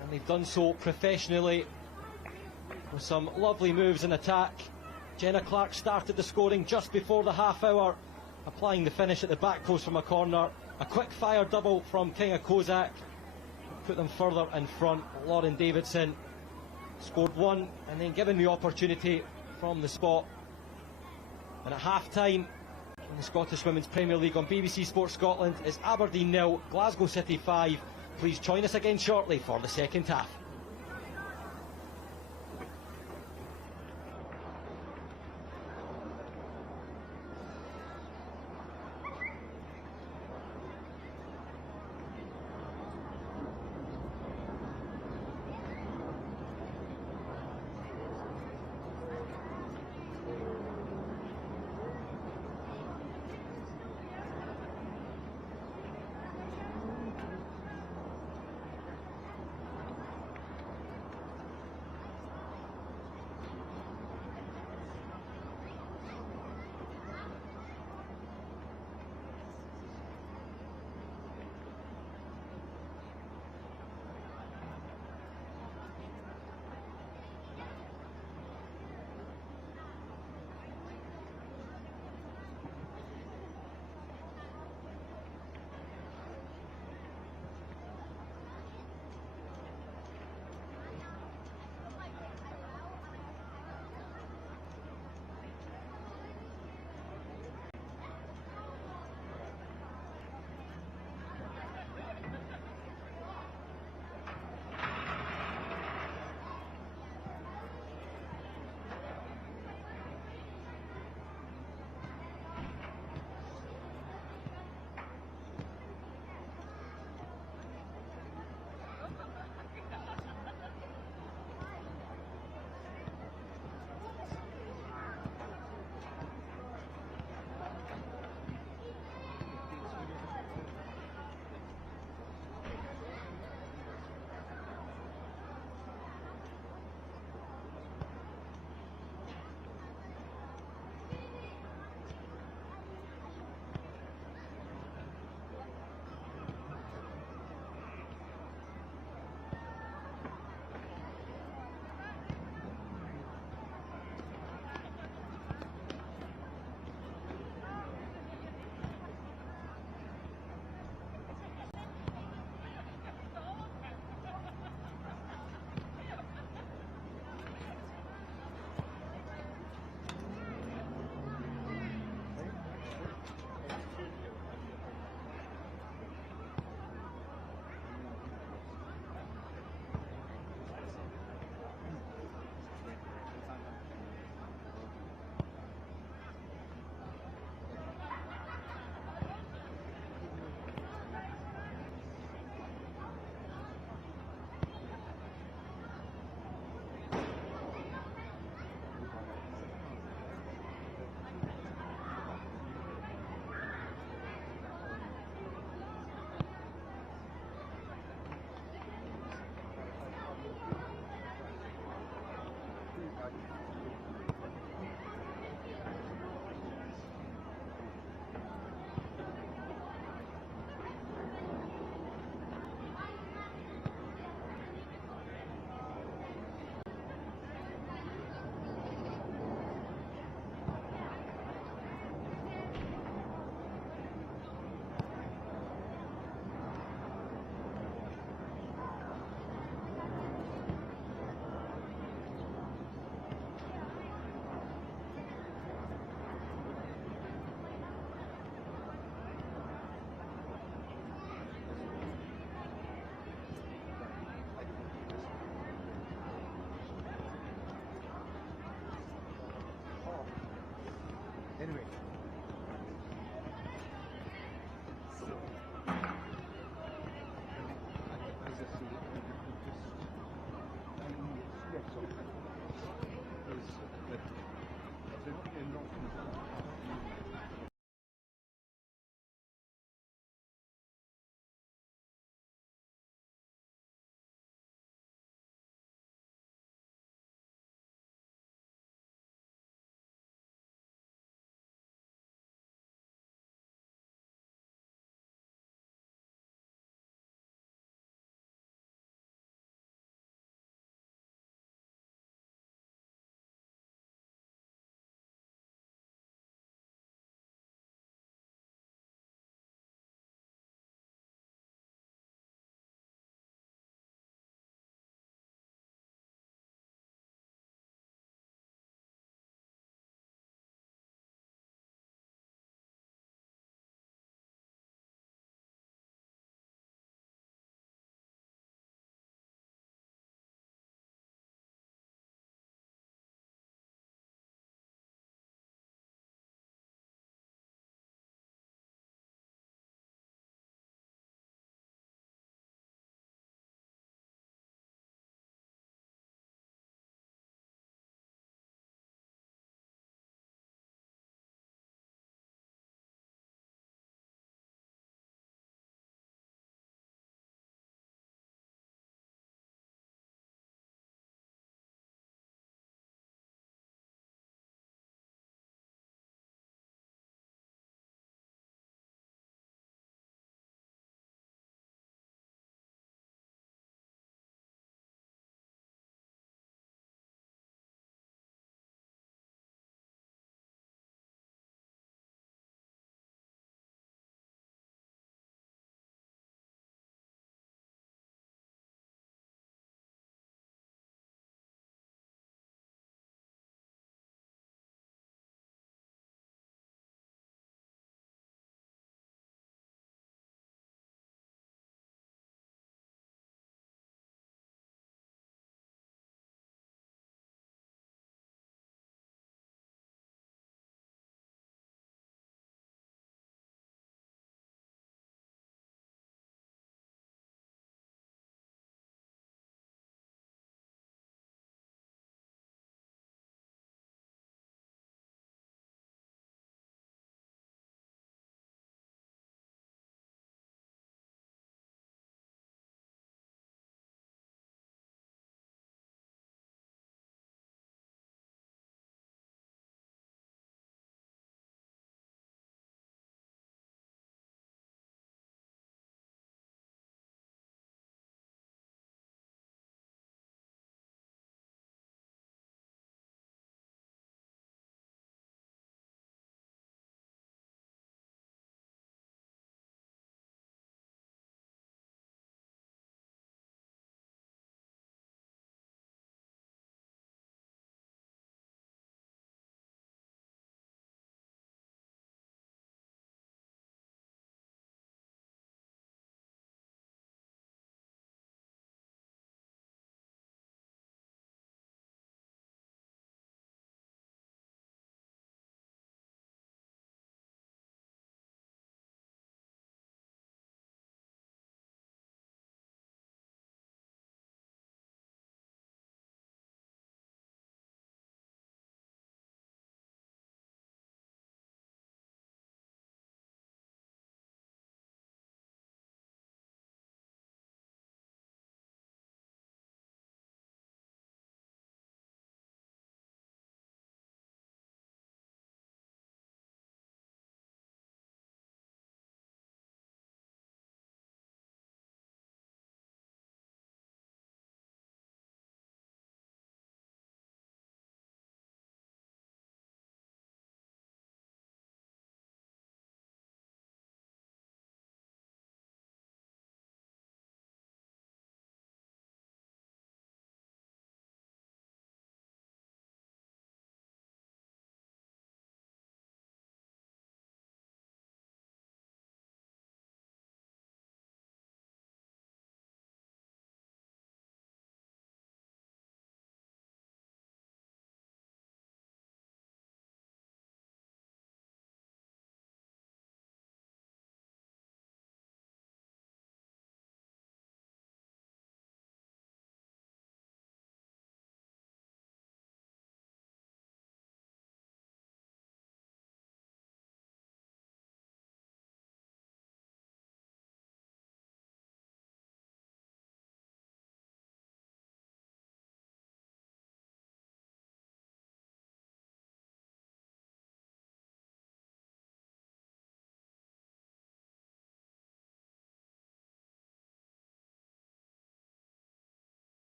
and they've done so professionally with some lovely moves in attack. Jenna Clark started the scoring just before the half hour, applying the finish at the back post from a corner. A quick fire double from Kinga Kozak put them further in front. Lauren Davidson scored one and then given the opportunity from the spot. And at half time in the Scottish Women's Premier League on BBC Sports Scotland is Aberdeen 0, Glasgow City 5. Please join us again shortly for the second half.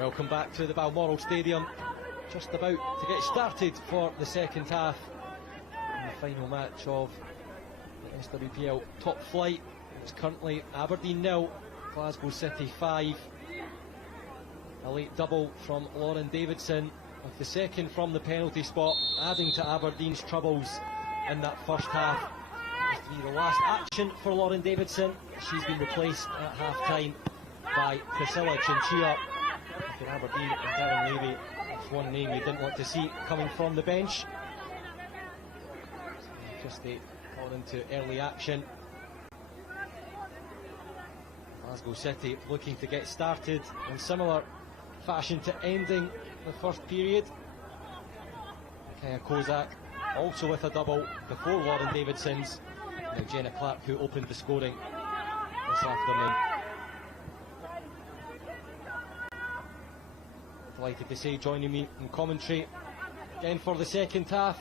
Welcome back to the Balmoral Stadium. Just about to get started for the second half. And the final match of the SWPL top flight. It's currently Aberdeen 0, Glasgow City 5. A late double from Lauren Davidson, with the second from the penalty spot, adding to Aberdeen's troubles in that first half. This to be the last action for Lauren Davidson. She's been replaced at half-time by Priscilla Chinchilla. For Aberdeen and Darren Levy, that's one name you didn't want to see coming from the bench. Just called into early action. Glasgow City looking to get started in similar fashion to ending the first period. Kaya Kozak also with a double before Lauren Davidson's. Now Jenna Clark, who opened the scoring this afternoon. Delighted to say, joining me in commentary again for the second half,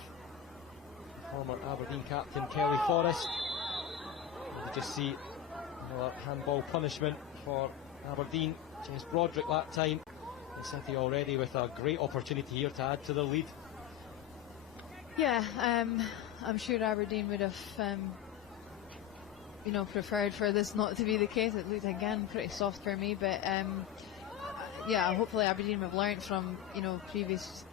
former Aberdeen captain Kelly Forrest. We just see another handball punishment for Aberdeen. Jess Broderick that time. And City already with a great opportunity here to add to their lead. Yeah, I'm sure Aberdeen would have preferred for this not to be the case. It looked again pretty soft for me, but yeah, hopefully Aberdeen have learned from previous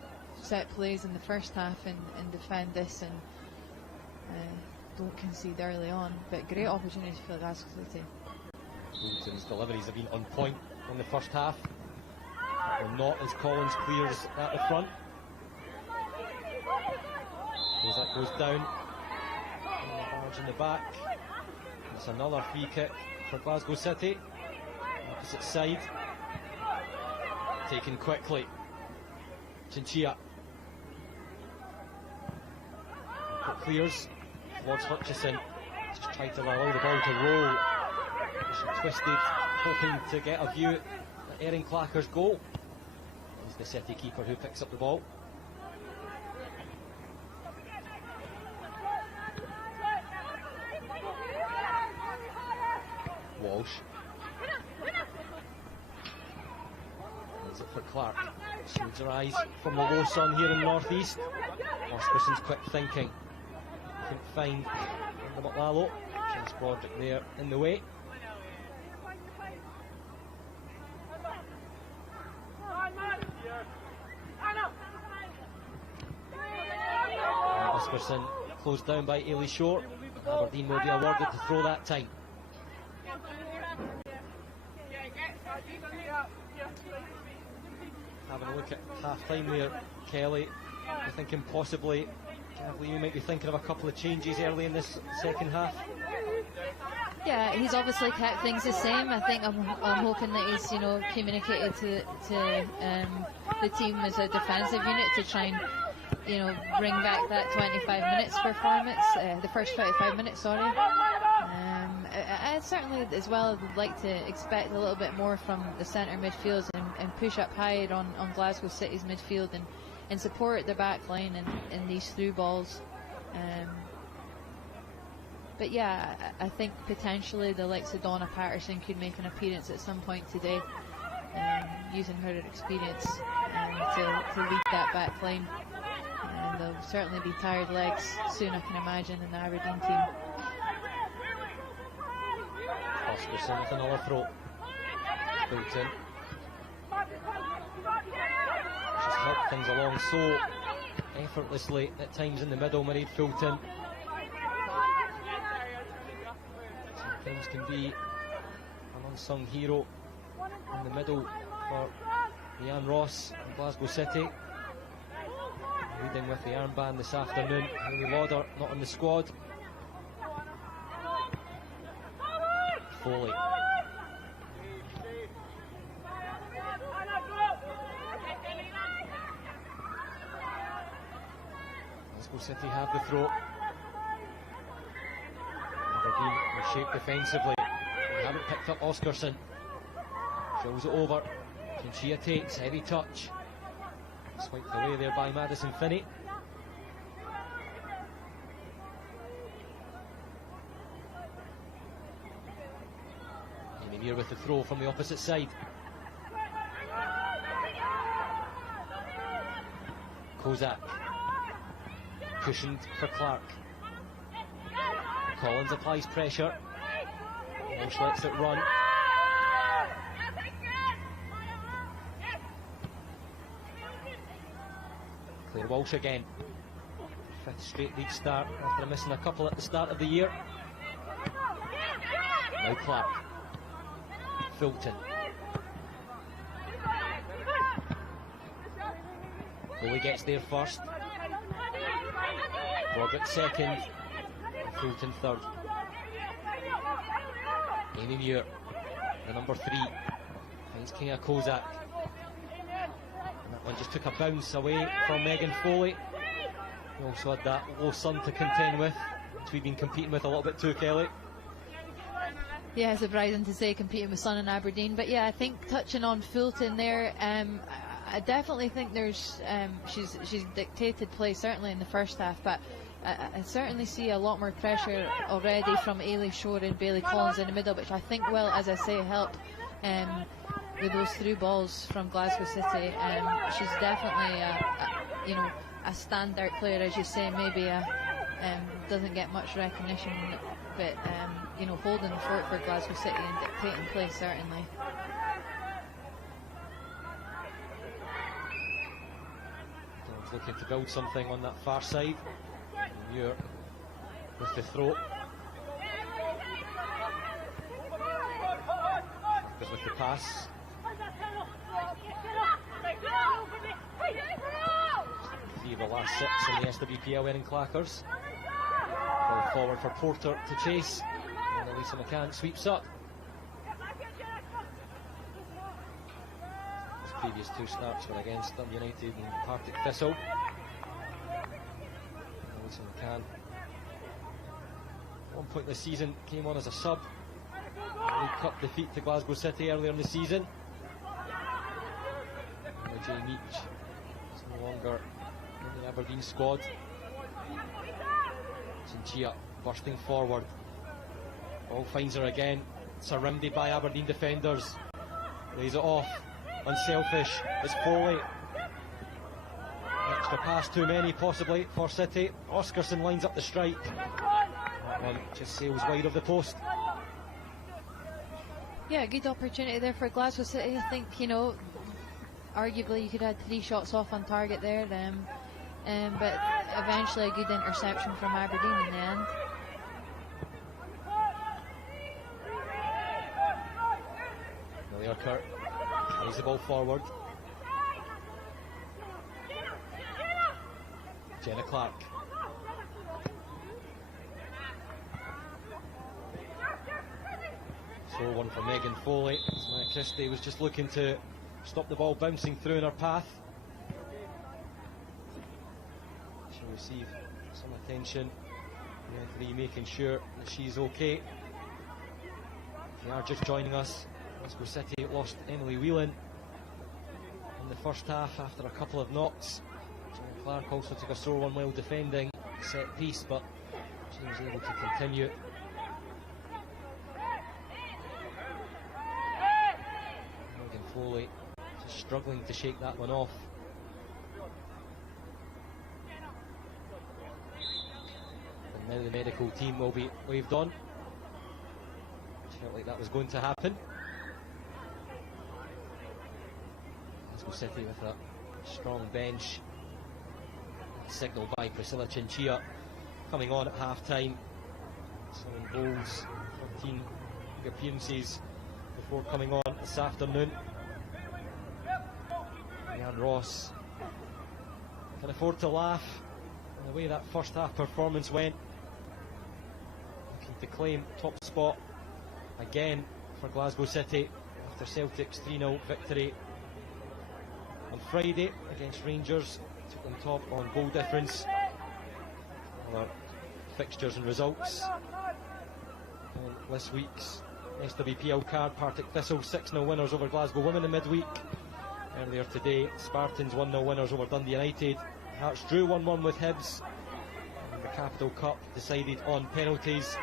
set plays in the first half and defend this and don't concede early on. But great opportunity for Glasgow City. Bolton's deliveries have been on point in the first half. They're not as Collins clears at the front. As that goes down, barge in the back. It's another free kick for Glasgow City. Opposite side. Taken quickly. Chinchilla. Clears. Towards Hutchison. Just tried to allow the ball to roll. She twisted, hoping to get a view at Erin Clacker's goal. It's the City keeper who picks up the ball. Walsh. Is it for Clark? Shields her eyes from the low sun here in the northeast. Oscarson's quick thinking. Couldn't find the McLallow. Jess Broderick there in the way. Oscarson closed down by Ailey Short. Aberdeen will be awarded the throw that time. Having a look at half-time there, Kelly. I'm thinking possibly, you might be thinking of a couple of changes early in this second half. Yeah, he's obviously kept things the same. I think I'm hoping that he's communicated to the team as a defensive unit to try and bring back that 25 minutes performance, the first 25 minutes, sorry. I certainly as well would like to expect a little bit more from the centre midfield and push up higher on Glasgow City's midfield and support the back line in these through balls. But yeah, I think potentially the likes of Donna Patterson could make an appearance at some point today, using her experience to lead that back line. And there'll certainly be tired legs soon, I can imagine, in the Aberdeen team. Oscarson with another throw. Bolton. She's helped things along so effortlessly at times in the middle, Mairead Fulton. Sometimes can be an unsung hero in the middle for Leanne Ross and Glasgow City. Leading with the armband this afternoon. Hayley Lauder not on the squad. Foley. Glasgow City have the throw. Aberdeen in shape defensively. They haven't picked up Oscarson. Drills it over. Chinchilla takes, heavy touch. Swiped away there by Madison Finney. Amy Muir with the throw from the opposite side. Kozak. Cushioned for Clark. Collins applies pressure. Walsh lets it run. Claire Walsh again. Fifth straight league start after missing a couple at the start of the year. Now Clark. Fulton. Foley gets there first. Broderick second. Fulton third. Amy Muir, the number 3, finds Kinga Kozak. And that one just took a bounce away from Megan Foley. We also had that low sun to contend with, which we've been competing with a little bit too, Kelly. Yeah, surprising to say competing with Sun and Aberdeen, but yeah, I think touching on Fulton there, I definitely think there's she's dictated play certainly in the first half, but I certainly see a lot more pressure already from Ailey Shore and Bailey Collins in the middle, which I think will, as I say, help with those through balls from Glasgow City. She's definitely a standout player, as you say, maybe doesn't get much recognition, but holding the fort for Glasgow City and dictating play certainly. Dogs looking to build something on that far side. Muir with the throw. Goes with the pass. 3 of the last 6 in the SWPL winning clackers. Ball forward for Porter to chase. And Elisa McCann sweeps up. His previous 2 starts were against Dundee United and Partick Thistle. Elisa McCann, at one point this season, came on as a sub. League Cup defeat to Glasgow City earlier in the season. Now Jay Meach is no longer in the Aberdeen squad. Chinchilla bursting forward. Ball finds her again. Surrounded by Aberdeen defenders. Lays it off. Unselfish. It's Foley. Extra pass too many possibly for City. Oscarson lines up the strike. That one just sails wide of the post. Yeah, good opportunity there for Glasgow City. I think, arguably you could have 3 shots off on target there, but eventually a good interception from Aberdeen in the end. Millie Urquhart carries the ball forward. Jenna Clark. So one for Megan Foley. Maya Christie was just looking to stop the ball bouncing through in her path. She'll receive some attention. The referee making sure that she's okay. If you are just joining us, Glasgow City lost Emily Whelan in the first half after a couple of knocks. Jenna Clark also took a sore one while defending set piece, but she was able to continue. Foley just struggling to shake that one off. And now the medical team will be waved on. It felt like that was going to happen. Glasgow City with a strong bench. Signalled by Priscilla Chinchilla coming on at half time. 7 goals, 13 appearances before coming on this afternoon. Leanne Ross can afford to laugh in the way that first half performance went. Looking to claim top spot again for Glasgow City after Celtic's 3-0 victory on Friday against Rangers. Took them top on goal difference. Other fixtures and results on this week's SWPL card. Partick Thistle 6-0 winners over Glasgow Women in midweek. Earlier today, Spartans 1-0 winners over Dundee United. Hearts drew 1-1 with Hibs. And the Capital Cup decided on penalties.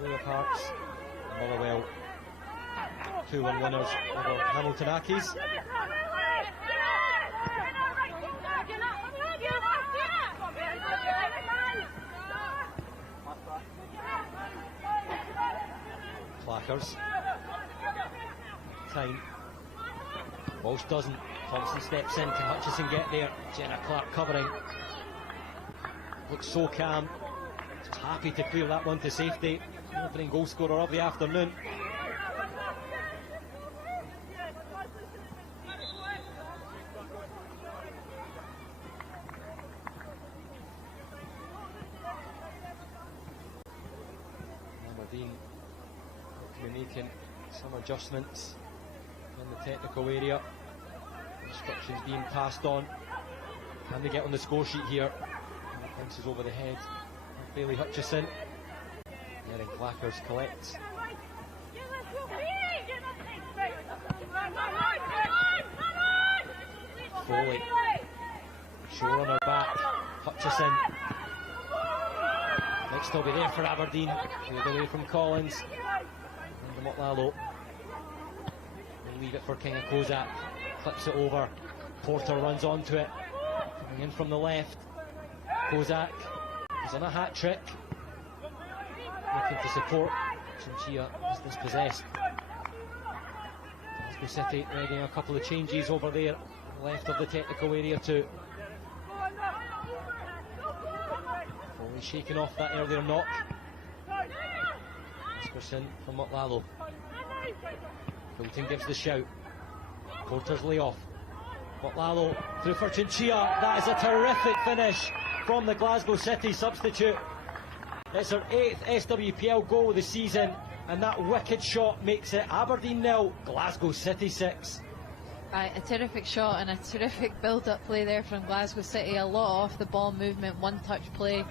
Away of Hearts, Motherwell 2-1 winners over Hamilton Accies. Clackers. Time. Walsh doesn't. Thompson steps in. Can Hutchison get there? Jenna Clark covering. Looks so calm. Just happy to clear that one to safety. Opening goal scorer of the afternoon. Aberdeen will be making some adjustments in the technical area. Instructions being passed on. Can they get on the score sheet here? Bounces over the head of Bailey Hutchison. Erin Clackers collects. Foley. Shore on her back. Hutchison. Might still be there for Aberdeen. Cleared away from Collins. And the Motlalo. They leave it for King of Kozak. Clips it over. Porter runs onto it. Coming in from the left. Kozak is on a hat trick. Looking to support. Chinchilla is dispossessed. Glasgow City making a couple of changes over there. Left of the technical area too. Foley shaking off that earlier knock. Askerson from Motlalo. Hilton gives the shout. Porter's layoff. Motlalo through for Chinchilla. That is a terrific finish from the Glasgow City substitute. It's her 8th SWPL goal of the season, and that wicked shot makes it Aberdeen 0, Glasgow City 6. A terrific shot and a terrific build-up play there from Glasgow City. A lot off the ball movement, one-touch play.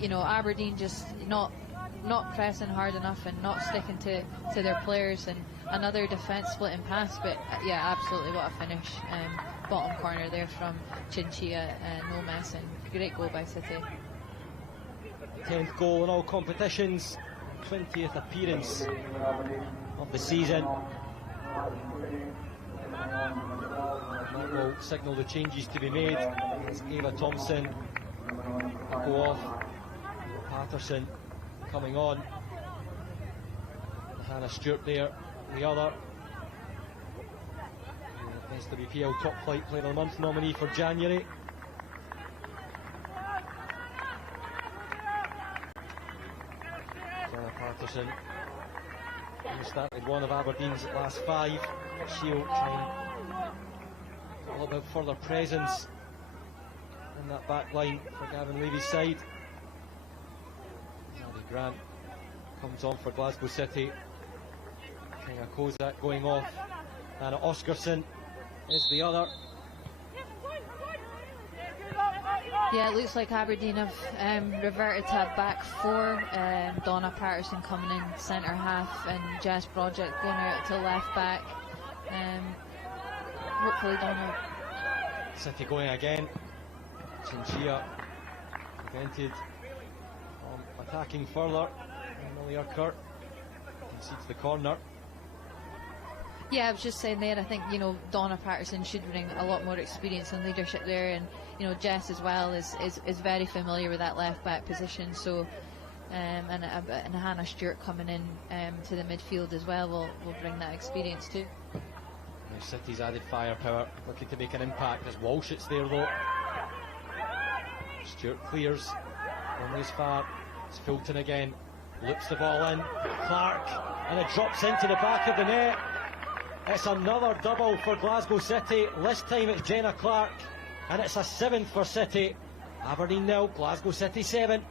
You know, Aberdeen just not pressing hard enough and not sticking to their players, and another defence splitting pass. But yeah, absolutely, what a finish. Bottom corner there from Chinchilla, no mess, and great goal by City. 10th goal in all competitions, 20th appearance of the season. That will signal the changes to be made. It's Ava Thompson go off. Patterson coming on. Hannah Stewart there, the other. SWPL Top Flight Player of the Month nominee for January. Sarah Patterson started one of Aberdeen's last 5. She'll try and get a little bit further presence in that back line for Gavin Levy's side. Abby Grant comes on for Glasgow City. Kinga Kozak going off. Anna Oscarson is the other. Yeah, it looks like Aberdeen have reverted to a back 4. Donna Patterson coming in centre half, and Jess Project going out to left back. Hopefully Donna. City going again. Chinchilla prevented from attacking further. Emily Urquhart concedes the corner. Yeah, I was just saying there, I think, you know, Donna Patterson should bring a lot more experience and leadership there, and, you know, Jess as well is very familiar with that left back position, so and Hannah Stewart coming in to the midfield as well will bring that experience too. Now City's added firepower, looking to make an impact. There's Walsh, it's there though. Stewart clears, only as far. It's Fulton again, loops the ball in, Clark, and it drops into the back of the net. It's another double for Glasgow City. This time it's Jenna Clark, and it's a 7th for City. Aberdeen 0, Glasgow City 7.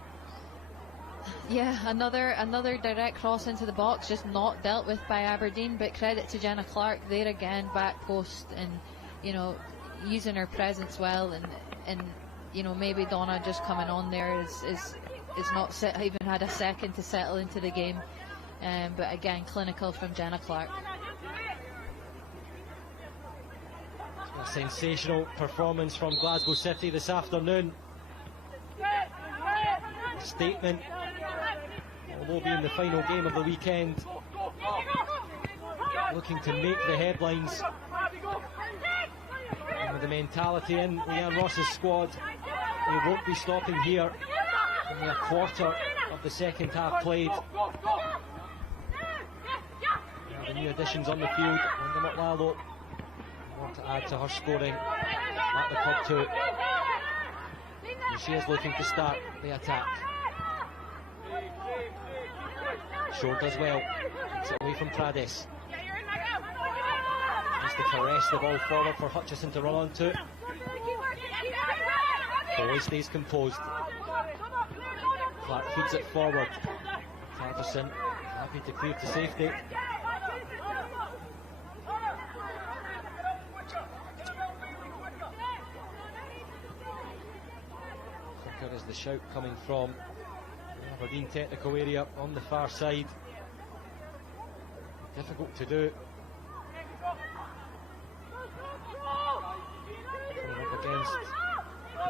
Yeah, another direct cross into the box, just not dealt with by Aberdeen, but credit to Jenna Clark there again, back post, and, you know, using her presence well, and you know, maybe Donna just coming on there is not even had a second to settle into the game, but again, clinical from Jenna Clark. A sensational performance from Glasgow City this afternoon. A statement, although being the final game of the weekend, looking to make the headlines. And with the mentality in Leanne Ross's squad, they won't be stopping here. Only a quarter of the second half played. new additions on the field. Linda McLallo want to add to her scoring at the club too. And she is looking to start the attack. Short as well. Takes it away from Tradis. Tries to caress the ball forward for Hutchison to run onto. Foley stays composed. Clark feeds it forward. Tradison happy to clear to safety. Quicker is the shout coming from the Aberdeen technical area on the far side. Difficult to do. Coming up against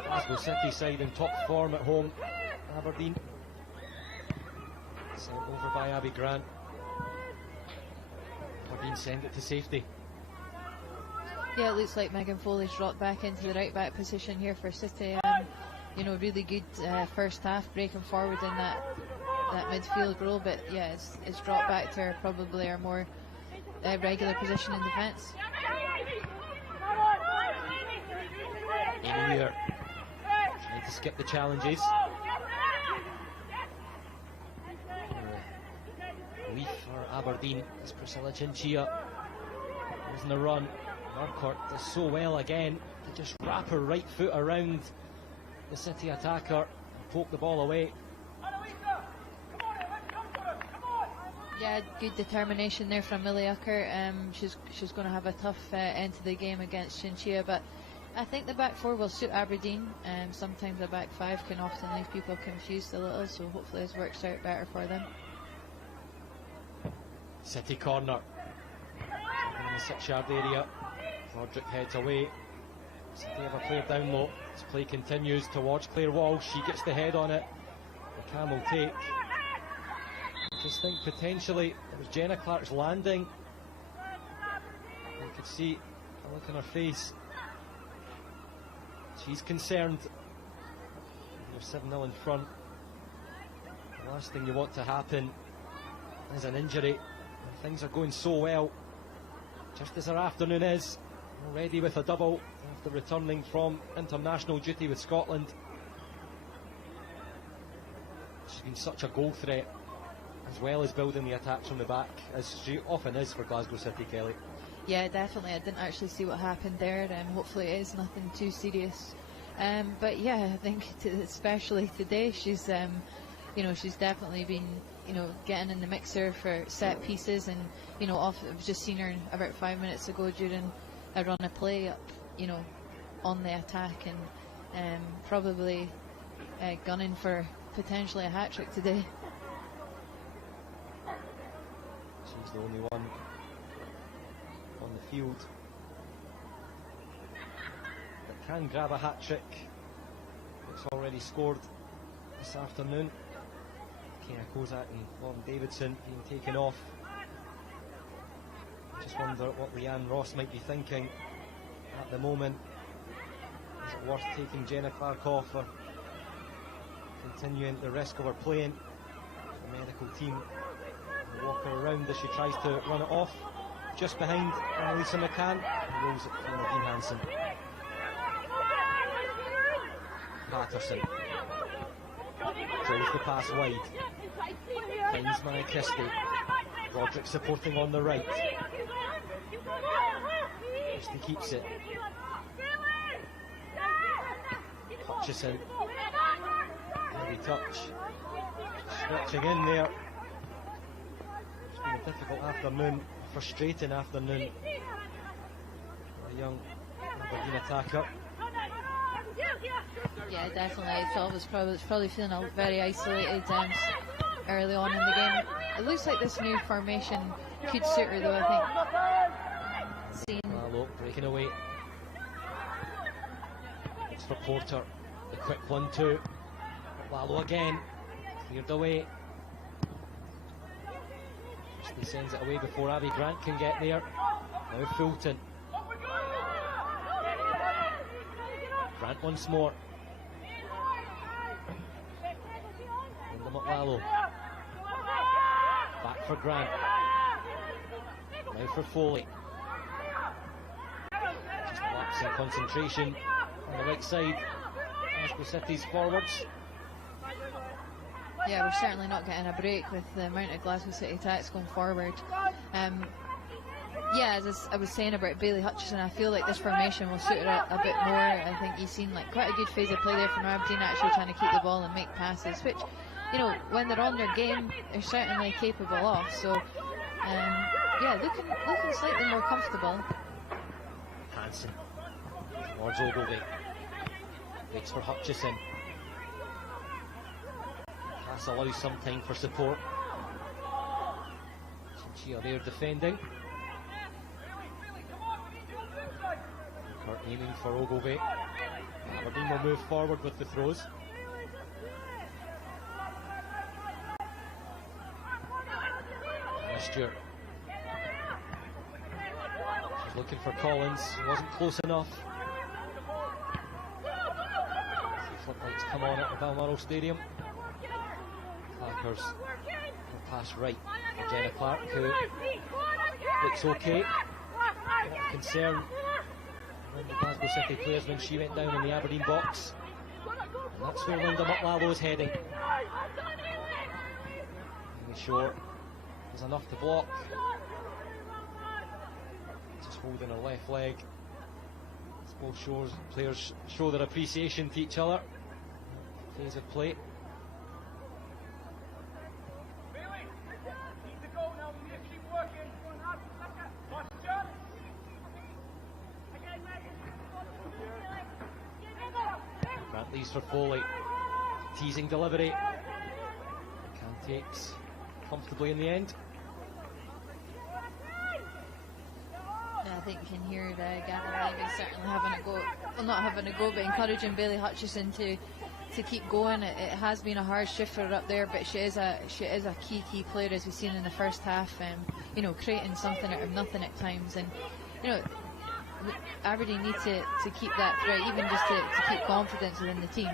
Glasgow City side in top form at home. Aberdeen sent over by Abby Grant. Aberdeen send it to safety. Yeah, it looks like Megan Foley's dropped back into the right back position here for City. You know, really good first half, breaking forward in that midfield role, but yeah, it's dropped back to her, probably her more regular position in defence. Amy Muir trying to skip the challenges. Relief for Aberdeen as Priscilla Chinchilla is in the run. Urquhart does so well again to just wrap her right foot around the City attacker and poke the ball away. Yeah, good determination there from Millie Ucker. She's going to have a tough end to the game against Chinchilla, but I think the back four will suit Aberdeen. Sometimes the back five can often leave people confused a little, so hopefully this works out better for them. City corner in the 6-yard area. Roderick heads away. City have a player down low. This play continues towards Claire Walsh. She gets the head on it. The Camel take. I just think potentially it was Jenna Clark's landing. You could see a look on her face. She's concerned. You're 7-0 in front. The last thing you want to happen is an injury. And things are going so well, just as her afternoon is, already with a double after returning from international duty with Scotland. She's been such a goal threat, as well as building the attacks from the back, as she often is for Glasgow City, Kelly. Yeah, definitely. I didn't actually see what happened there, and hopefully it is nothing too serious. But yeah, I think especially today, she's she's definitely been getting in the mixer for set pieces, and I've just seen her about 5 minutes ago during a run of play up on the attack, and probably gunning for potentially a hat-trick today. She's the only one on the field that can grab a hat-trick. It's already scored this afternoon. Kaya Kozak and Lauren Davidson being taken off. Just wonder what Leanne Ross might be thinking at the moment. Is it worth taking Jenna Clark off or continuing the risk of her playing? The medical team will walk her around as she tries to run it off. Just behind Annalisa McCann, rolls it for Nadine Hansen. Patterson throws the pass wide. Finds Maya Christie. Roderick supporting on the right. Christie keeps it. Hutchison. Heavy touch. Stretching in there. It's been a difficult afternoon, frustrating afternoon for a young Aberdeen attacker. Yeah, definitely. I thought it was probably feeling very isolated early on in the game. It looks like this new formation could suit her, though, I think. Lalo breaking away. It's for Porter. The quick 1-2. Lalo again. Cleared away. He sends it away before Abby Grant can get there. Now Fulton. Grant once more. Linda McLallo. Back for Grant. Now for Foley. Just lapsing concentration on the right side. Glasgow City's forwards. Yeah, we're certainly not getting a break with the amount of Glasgow City attacks going forward. Yeah, as I was saying about Bailey Hutchison, I feel like this formation will suit her a bit more. I think he's seen like quite a good phase of play there from Aberdeen, actually trying to keep the ball and make passes, which, you know, when they're on their game, they're certainly capable of. So, yeah, looking slightly more comfortable. Hansen towards Ogilvie. Waits for Hutchison. Pass allows some time for support. Chinchilla there defending. Aiming for Ogilvie. Aberdeen will move forward with the throws. Stewart. She's looking for Collins. Wasn't close enough. Footlights come on at the Balmoral Stadium. Clackers will pass right for Jenna Clark, who looks okay. Not concerned when the Glasgow City players when she went down in the Aberdeen box. And that's where Linda McLallo is heading. Really short. There's enough to block. Just holding her left leg. Both players show their appreciation to each other. Phase of play. Grant leaves for Foley. Teasing delivery. Can takes comfortably in the end. I think you can hear Gavin Levy certainly having a go, well, not having a go, but encouraging Bailey Hutchison to keep going. It has been a hard shift for her up there, but she is a key player, as we've seen in the first half. You know, creating something out of nothing at times, and you know, Aberdeen need to keep that threat, even just to keep confidence within the team.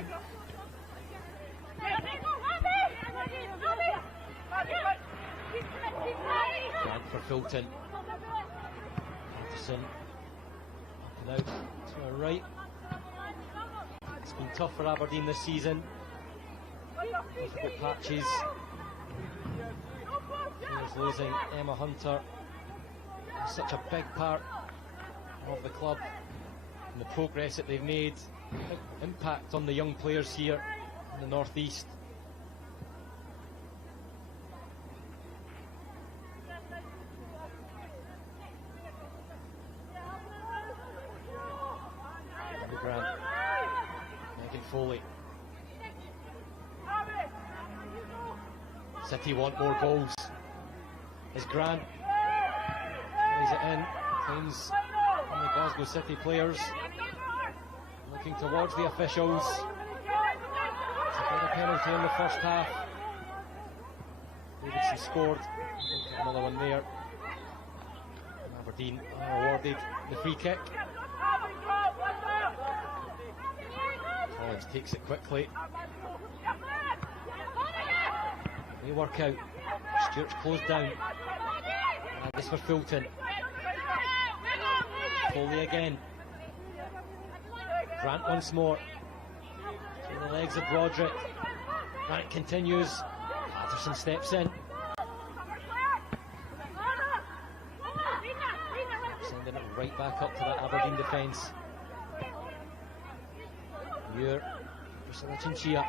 Grant for Fulton. Hutchison up and out to her right. It's been tough for Aberdeen this season. Difficult patches. Players losing Emma Hunter. Such a big part of the club and the progress that they've made. Big impact on the young players here in the North East. Grant. Megan Foley. City want more goals. As Grant plays it in, claims on the Glasgow City players. Looking towards the officials. To get a penalty in the first half. Davidson scored. Another one there. Aberdeen are awarded the free kick. Collins takes it quickly. They work out. Stewart's closed down. And this for Fulton. Foley again. Grant once more. Through the legs of Broderick. Grant continues. Patterson steps in. Sending it right back up to that Aberdeen defence. Muir, Priscilla Chinchilla.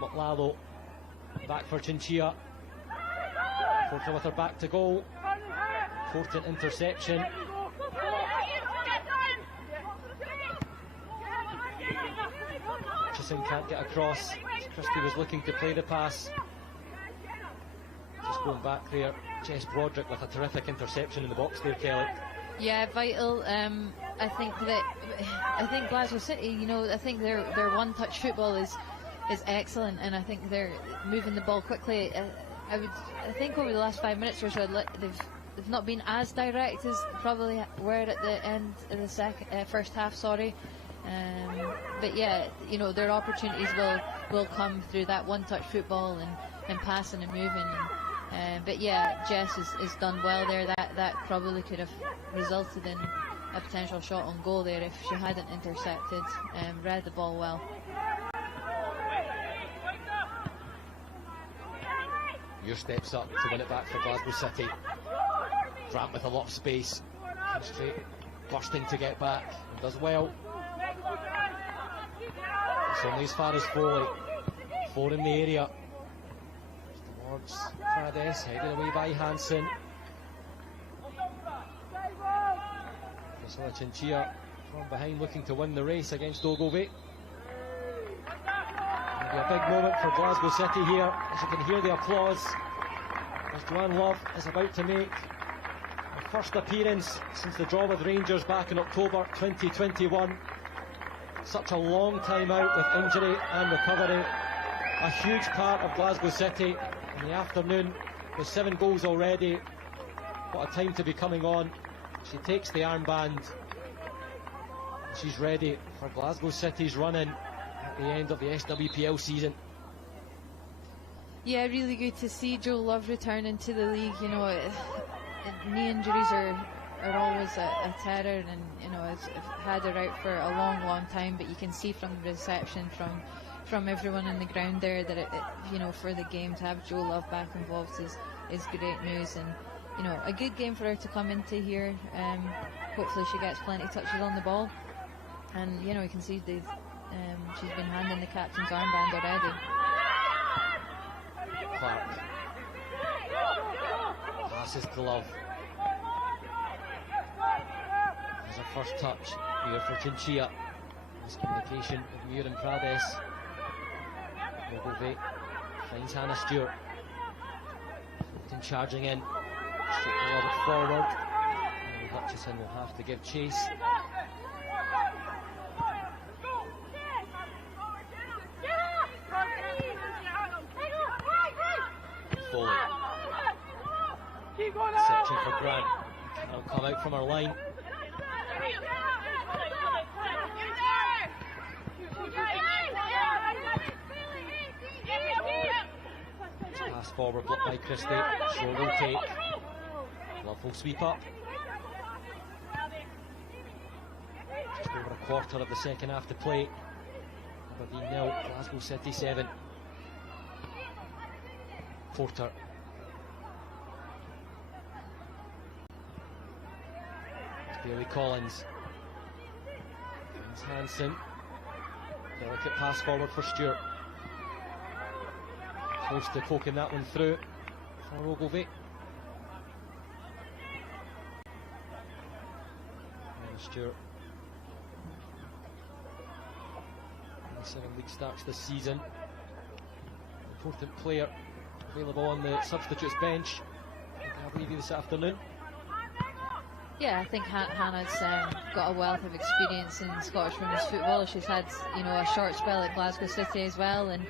McLallo. Back for Chinchilla. Porter with her back to goal. Important interception. Hutchison can't get across. Christie was looking to play the pass. Just going back there. Jess Broderick with a terrific interception in the box there, Kelly. Yeah, vital. I think Glasgow City, you know, I think their one-touch football is excellent, and I think they're moving the ball quickly. I think over the last 5 minutes or so, they've not been as direct as probably were at the end of the first half. Sorry, but yeah, you know, their opportunities will come through that one-touch football and passing and moving. And But yeah, Jess has done well there. That probably could have resulted in a potential shot on goal there if she hadn't intercepted. Read the ball well. Muir steps up to win it back for Glasgow City. Grant with a lot of space. Straight, bursting to get back. And does well. It's only as far as Foley. 4 in the area. Towards Prades, headed away by Hansen. Priscilla Chinchilla from behind looking to win the race against Ogilvie. It'll be a big moment for Glasgow City here, as you can hear the applause as Joanne Love is about to make her first appearance since the draw with Rangers back in October 2021. Such a long time out with injury and recovery. A huge part of Glasgow City in the afternoon with 7 goals already. What a time to be coming on. She takes the armband. She's ready for Glasgow City's run-in at the end of the SWPL season. Yeah, really good to see Jo Love returning to the league. You know, knee injuries are always a terror, and you know, I've had her out for a long time. But you can see from the reception from everyone in the ground there that you know, for the game to have Jo Love back involved is great news, and you know, a good game for her to come into here. Hopefully she gets plenty of touches on the ball, and you know, you can see she's been handing the captain's armband already. Clark passes to Love. There's a first touch here for Chinchilla. Miscommunication with Muir and Prades. Ogilvie finds Hannah Stewart. Charging in. Straight a little bit forward. And Hutchison will have to give chase. Foley. Searching for Grant. Cannot come out from her line. Pass forward, blocked by Christie. Shaw will take. Love will sweep up. Just over a quarter of the second half to play. Aberdeen 0, Glasgow City 7. Porter. It's Bailey Collins. Finds Hansen. Delicate pass forward for Stewart. Close to poking that one through for Ogilvie. And Stewart. 7 league starts this season. Important player available on the substitutes bench. I'll leave you this afternoon. Yeah, I think Hannah's got a wealth of experience in Scottish women's football. She's had, you know, a short spell at Glasgow City as well, and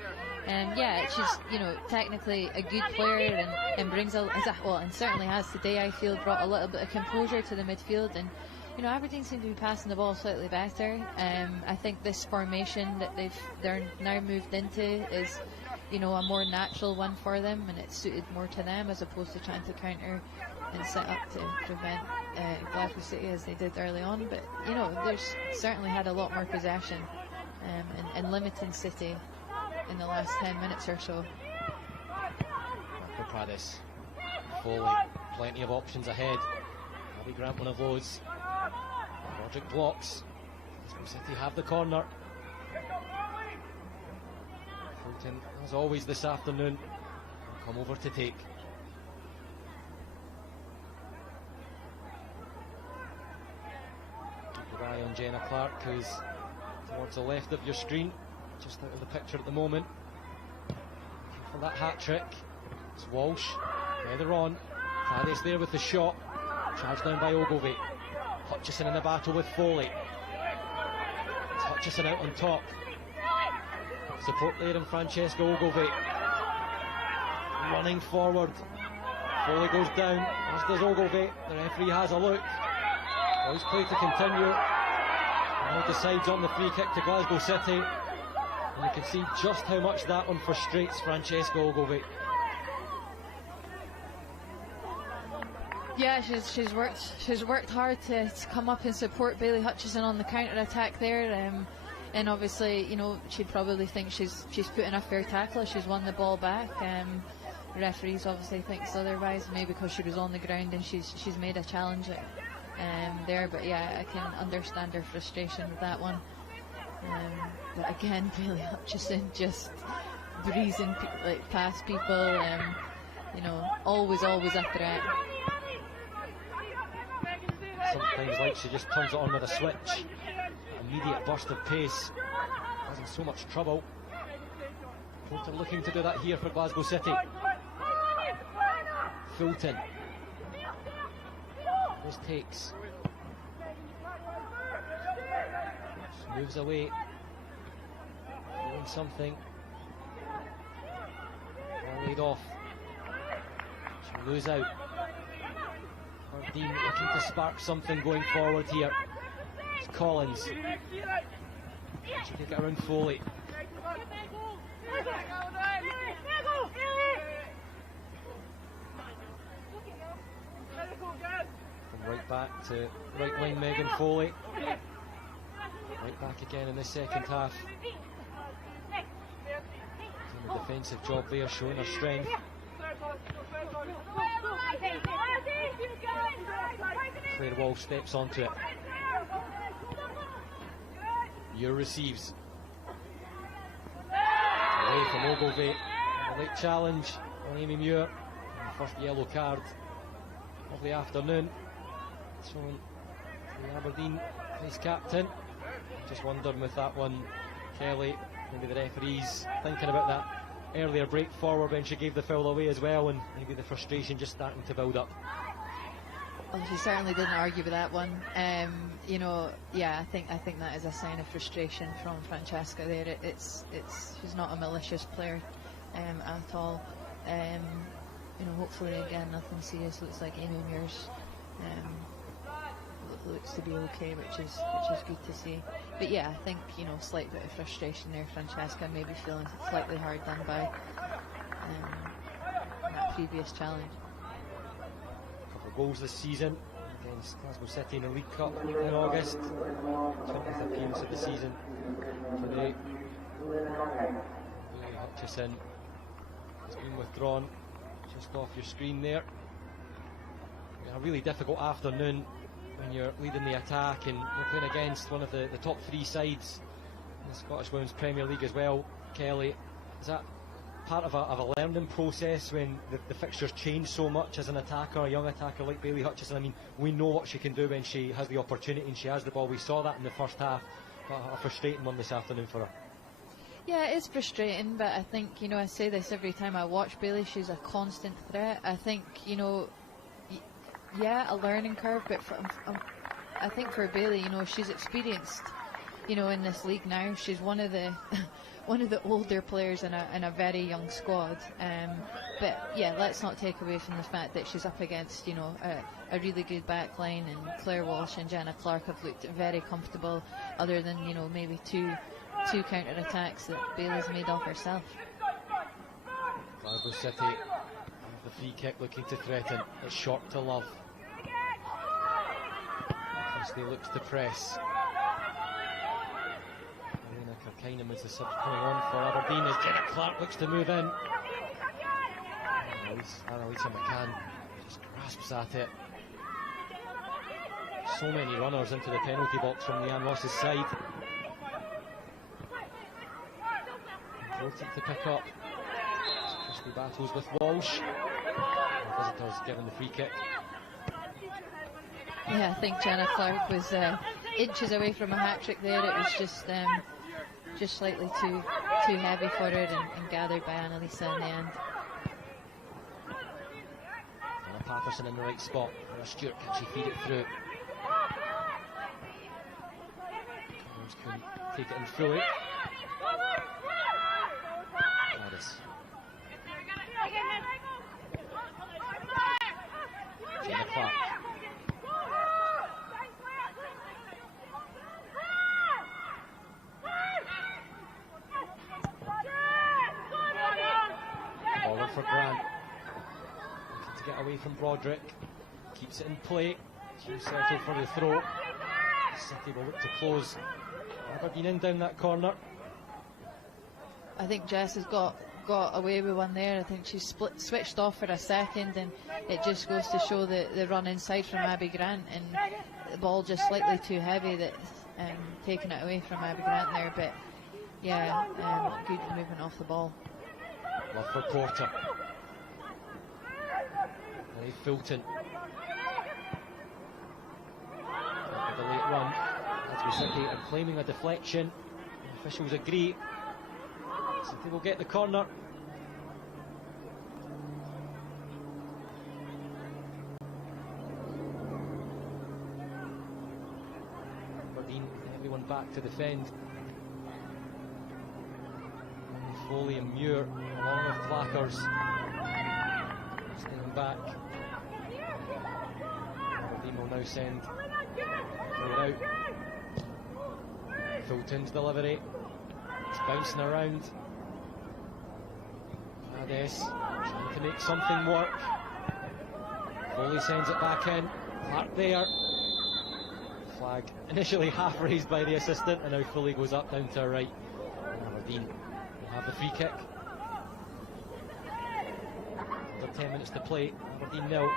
yeah, she's, you know, technically a good player, and brings and certainly has today, I feel, brought a little bit of composure to the midfield. And you know, Aberdeen seem to be passing the ball slightly better. I think this formation that they're now moved into is, you know, a more natural one for them, and it's suited more to them as opposed to trying to counter and set up to prevent Glasgow City as they did early on. But you know, there's certainly had a lot more possession and limiting City in the last 10 minutes or so. For Prades. Foley, plenty of options ahead. Abby Grant one of those. Roderick blocks. Glasgow City have the corner. Fulton, as always this afternoon, will come over to take. Keep your eye on Jenna Clark, who's towards the left of your screen, just out of the picture at the moment. Looking for that hat-trick. It's Walsh, header on. Prades there with the shot. Charged down by Ogilvie. Hutchison in the battle with Foley. It's Hutchison out on top. Support there in Francesca Ogilvie. Running forward. Foley goes down, as does Ogilvie. The referee has a look. Always play to continue. Now decides on the free kick to Glasgow City. And you can see just how much that one frustrates Francesca Ogilvie. Yeah, she's worked hard to come up and support Bailey Hutchison on the counter attack there, and obviously, you know, she'd probably think she's put in a fair tackle. She's won the ball back. Referees obviously thinks otherwise, maybe because she was on the ground and she's made a challenge there. But yeah, I can understand her frustration with that one. But again, Bailey Hutchison just breezing past people. You know, always a threat. Sometimes like she just turns it on with a switch. Immediate burst of pace. Causing so much trouble. Fulton looking to do that here for Glasgow City. Fulton. This takes. Just moves away. Doing something. All laid off. She'll lose out. Aberdeen looking to spark something going forward here. It's Collins. She can get around Foley. From right back to right wing Megan Foley. Right back again in the second half. Doing a defensive job there, showing her strength. Claire Wall steps onto it. Muir receives. Away from Ogilvie. A late challenge on Amy Muir. First yellow card of the afternoon. Shown the Aberdeen vice captain. Just wondering with that one, Kelly, maybe the referees thinking about that earlier break forward when she gave the foul away as well, and maybe the frustration just starting to build up. Well, she certainly didn't argue with that one. You know, yeah, I think that is a sign of frustration from Francesca there. She's not a malicious player at all. You know, hopefully again nothing serious. Looks like Amy Muir's looks to be okay, which is good to see. But yeah, I think, you know, slight bit of frustration there. Francesca maybe feeling slightly hard done by that previous challenge. A couple of goals this season against Glasgow City in the League Cup in August. 20th appearance of the season for the Bailey Hutchison has been withdrawn just off your screen there. A really difficult afternoon when you're leading the attack and you're playing against one of the top three sides in the Scottish Women's Premier League as well. Kelly, is that part of a learning process when the fixtures change so much as an attacker, a young attacker like Bailey Hutchison? I mean, we know what she can do when she has the opportunity and she has the ball. We saw that in the first half, but a frustrating one this afternoon for her. Yeah, it's frustrating, but I think, you know, I say this every time I watch Bailey, she's a constant threat. I think, you know, yeah, a learning curve, but I think for Bailey, you know, she's experienced, you know, in this league now. She's one of the older players in a very young squad. But yeah, let's not take away from the fact that she's up against, you know, a really good back line, and Claire Walsh and Jenna Clark have looked very comfortable, other than, you know, maybe two counter attacks that Bailey's made of herself. Glasgow City have the free kick looking to threaten. It's short to Love. Christie looks to press. Elena Kirkinen is the sub coming on for Aberdeen as Jenna Clark looks to move in. Annalisa McCann just grasps at it. So many runners into the penalty box from Leanne Ross's side. Important to pick up. Christie battles with Walsh. The visitors given the free kick. Yeah, I think Jenna Clark was inches away from a hat-trick there. It was just slightly too heavy for her and gathered by Annalisa in the end. Anna Patterson in the right spot. Stewart, can she feed it through? Collins can take it in through it. Gladys. Jenna Clark. Ball for Grant. Looking to get away from Broderick. keeps it in play. She'll settle for the throw. City will look to close Aberdeen in down that corner. I think Jess has got away with one there. I think she's switched off for a second, and it just goes to show the run inside from Abby Grant, and the ball just slightly too heavy, that taking it away from Abby Grant there. But yeah, good movement off the ball. Love for Porter. Fulton. After the late run, Glasgow City are claiming a deflection. The officials agree. City will get the corner. Aberdeen, everyone back to defend. Foley and Muir, along with Clackers, staying back. Aberdeen will now send player out. Fulton's delivery. It's bouncing around. Hades trying to make something work. Foley sends it back in. Clark there. Flag initially half raised by the assistant, and now Foley goes up down to her right. And Aberdeen will have the free kick. Under 10 minutes to play. Aberdeen 0.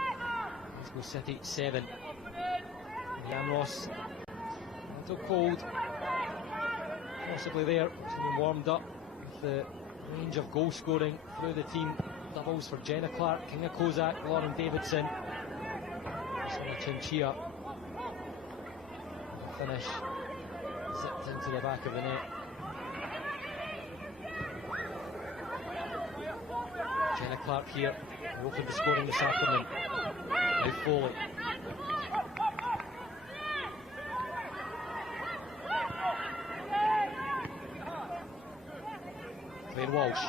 Glasgow City 7. Jan Ross a little cold. Possibly there. It's been warmed up with the range of goal scoring through the team. Doubles for Jenna Clark, Kinga Kozak, Lauren Davidson, Sana Chinchilla. Finish zipped into the back of the net. Jenna Clark here, who opened the scoring this afternoon. Now Foley. Claire Walsh.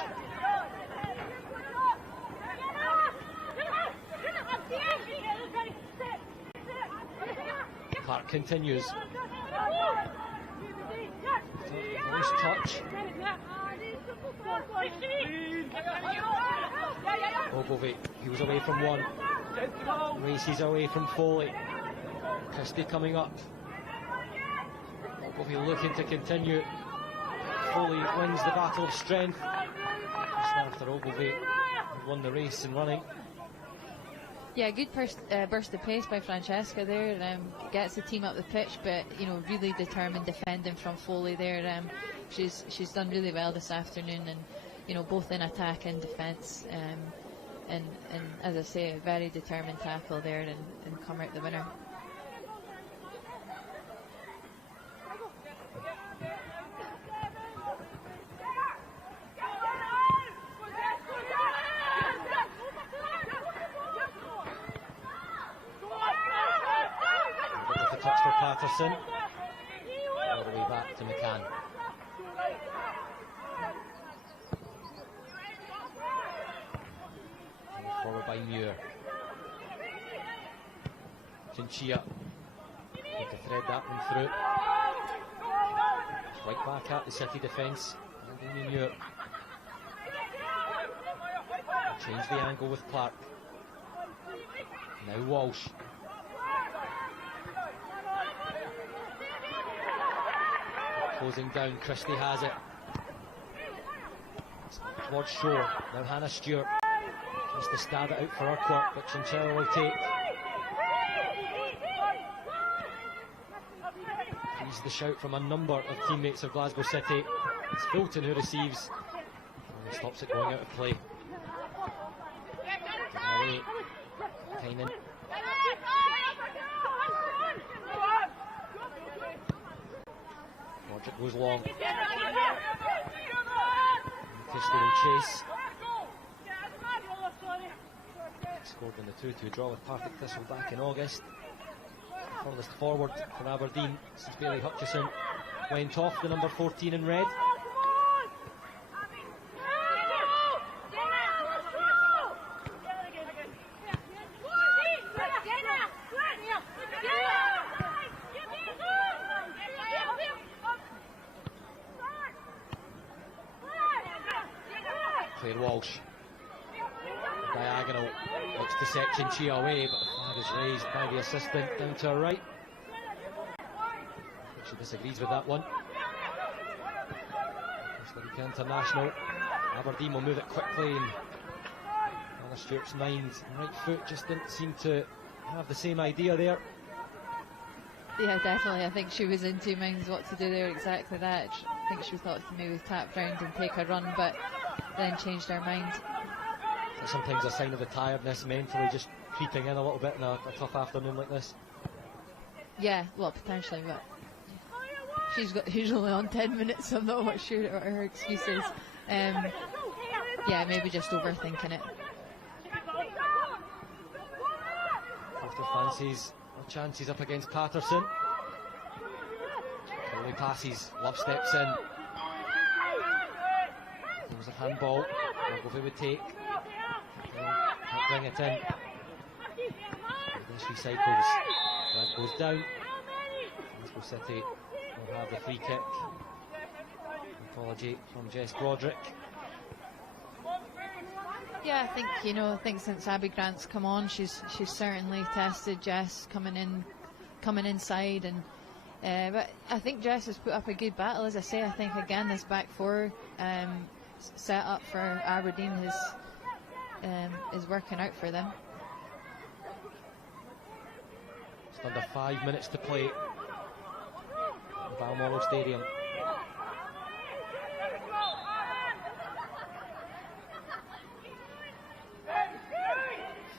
Clark continues. Nice touch. Ogilvie, he was away from one. Races away from Foley. Christie coming up. Ogilvie looking to continue. Foley wins the battle of strength. Just after Ogilvie won the race and running. Yeah, good burst of pace by Francesca there. Gets the team up the pitch, but really determined defending from Foley there. She's done really well this afternoon, and both in attack and defence. And as I say, a very determined tackle there, and come out the winner. Touch for Patterson, all the way back to McCann. And forward by Muir. Chinchilla need to thread that one through. Right back at the City defence. Muir. Change the angle with Clark. Now Walsh. Closing down, Christie has it. Towards Shore, now Hannah Stewart. Tries to stab it out for Urquhart, but Chinchilla will take. He's the shout from a number of teammates of Glasgow City. It's Fulton who receives, and he stops it going out of play. Away, Tynan. It goes long. Christie will chase. Scored in the 2-2 draw with Partick Thistle back in August. Furthest forward for Aberdeen since Bailey Hutchison went off, the number 14 in red. Walsh diagonal. Looks to section Chia away, but the flag is raised by the assistant down to her right. She disagrees with that one. Costa Rica international. Aberdeen will move it quickly, and Hannah Stewart's mind, right foot, just didn't seem to have the same idea there. Yeah, definitely. I think she was in two minds what to do there, exactly that. I think she thought to maybe tap round and take a run, but then changed her mind. So sometimes a sign of the tiredness, mentally just creeping in a little bit in a tough afternoon like this. Yeah, well, potentially, but she's only on 10 minutes, so I'm not quite sure what her excuse is. Yeah, maybe just overthinking it. After fancies her chances up against Patterson. Early passes, Love steps in. There's a handball. Ogilvie would take. Can't bring it in. This recycles. That goes down. Glasgow City will have the free kick. Apology from Jess Broderick. Yeah, I think since Abby Grant's come on, she's certainly tested Jess coming inside, and but I think Jess has put up a good battle. As I say, I think again this back four set up for Aberdeen is working out for them. Just under 5 minutes to play at Balmoral Stadium.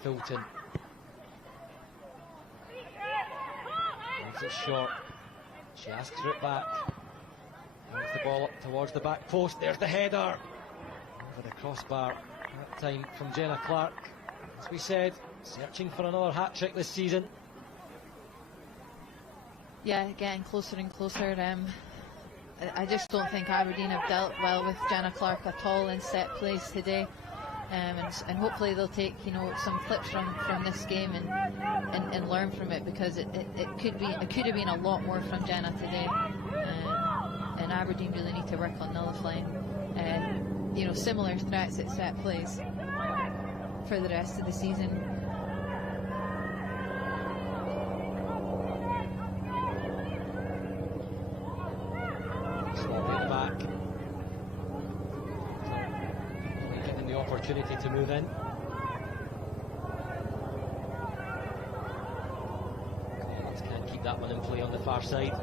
Fulton. Makes it short. She asks for it back. Brings the ball up towards the back post. There's the header. Over the crossbar. That time from Jenna Clark. As we said, searching for another hat-trick this season. Yeah, getting closer and closer. I just don't think Aberdeen have dealt well with Jenna Clark at all in set plays today. And hopefully they'll take some clips from this game and learn from it, because it could have been a lot more from Jenna today, and Aberdeen really need to work on nullifying similar threats at set plays for the rest of the season. Sloppy at the back. Getting the opportunity to move in. Collins can't keep that one in play on the far side.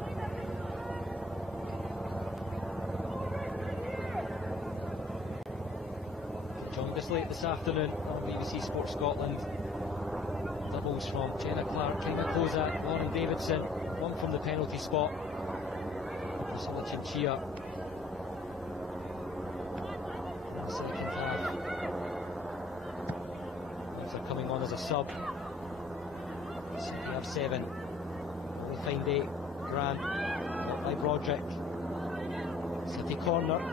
Joined us late this afternoon on BBC Sports Scotland. Doubles from Jenna Clark, Kayla Kozak, Lauren Davidson, one from the penalty spot. Priscilla Chinchilla. Second half. These are coming on as a sub. So we have 7. We find 8. Grant, got by Broderick. City corner.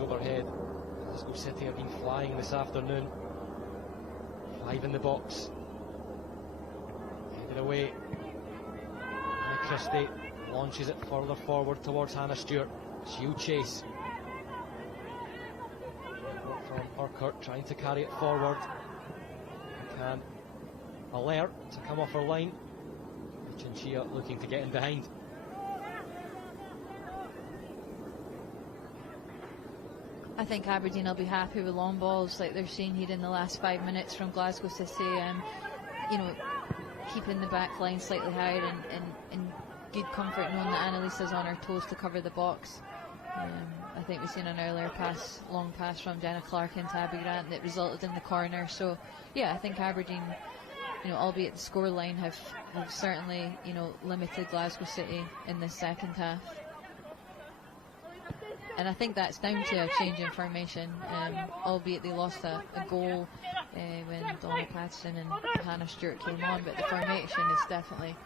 Overhead. Glasgow City have been flying this afternoon. 5 in the box. Headed away. Anna Christie launches it further forward towards Hannah Stewart. She'll chase. From Urquhart trying to carry it forward. Can alert to come off her line. Chinchilla looking to get in behind. I think Aberdeen will be happy with long balls like they're seeing here in the last 5 minutes from Glasgow City. Keeping the back line slightly higher and good comfort knowing that Annalisa's on her toes to cover the box. I think we've seen an earlier long pass from Jenna Clark into Abby Grant that resulted in the corner. So yeah, I think Aberdeen, albeit the scoreline, have certainly limited Glasgow City in the second half. And I think that's down to a change in formation, albeit they lost a goal when Donna Patterson and Hannah Stewart came on, but the formation has definitely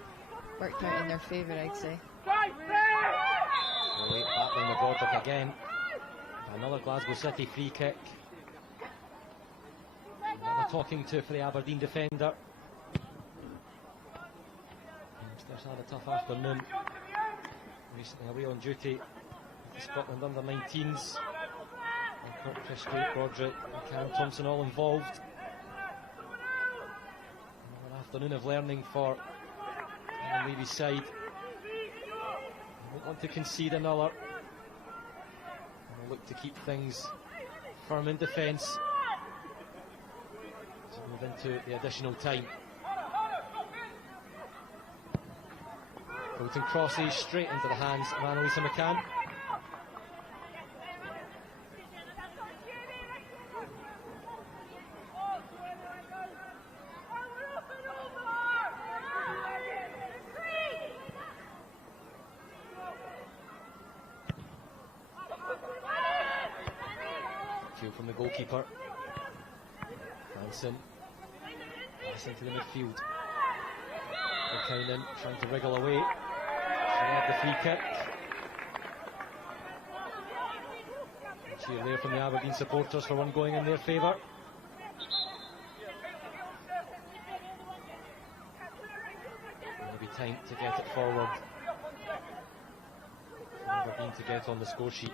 worked out in their favour, I'd say. Late battling with Broderick again. Another Glasgow City free kick. Another talking to for the Aberdeen defender. Youngsters had a tough afternoon. Recently away on duty with the Scotland under-19s. Kirk Christie, Broderick and Cam Thompson all involved. Another afternoon of learning for Levy's side. They won't want to concede another. And they'll look to keep things firm in defence to move into the additional time. Bolton crosses straight into the hands of Annalisa McCann. From the goalkeeper. Hansen passing to the midfield. Buchanan trying to wriggle away. She'll have the free kick. Cheer there from the Aberdeen supporters for one going in their favour. Maybe time to get it forward. Aberdeen to get on the score sheet.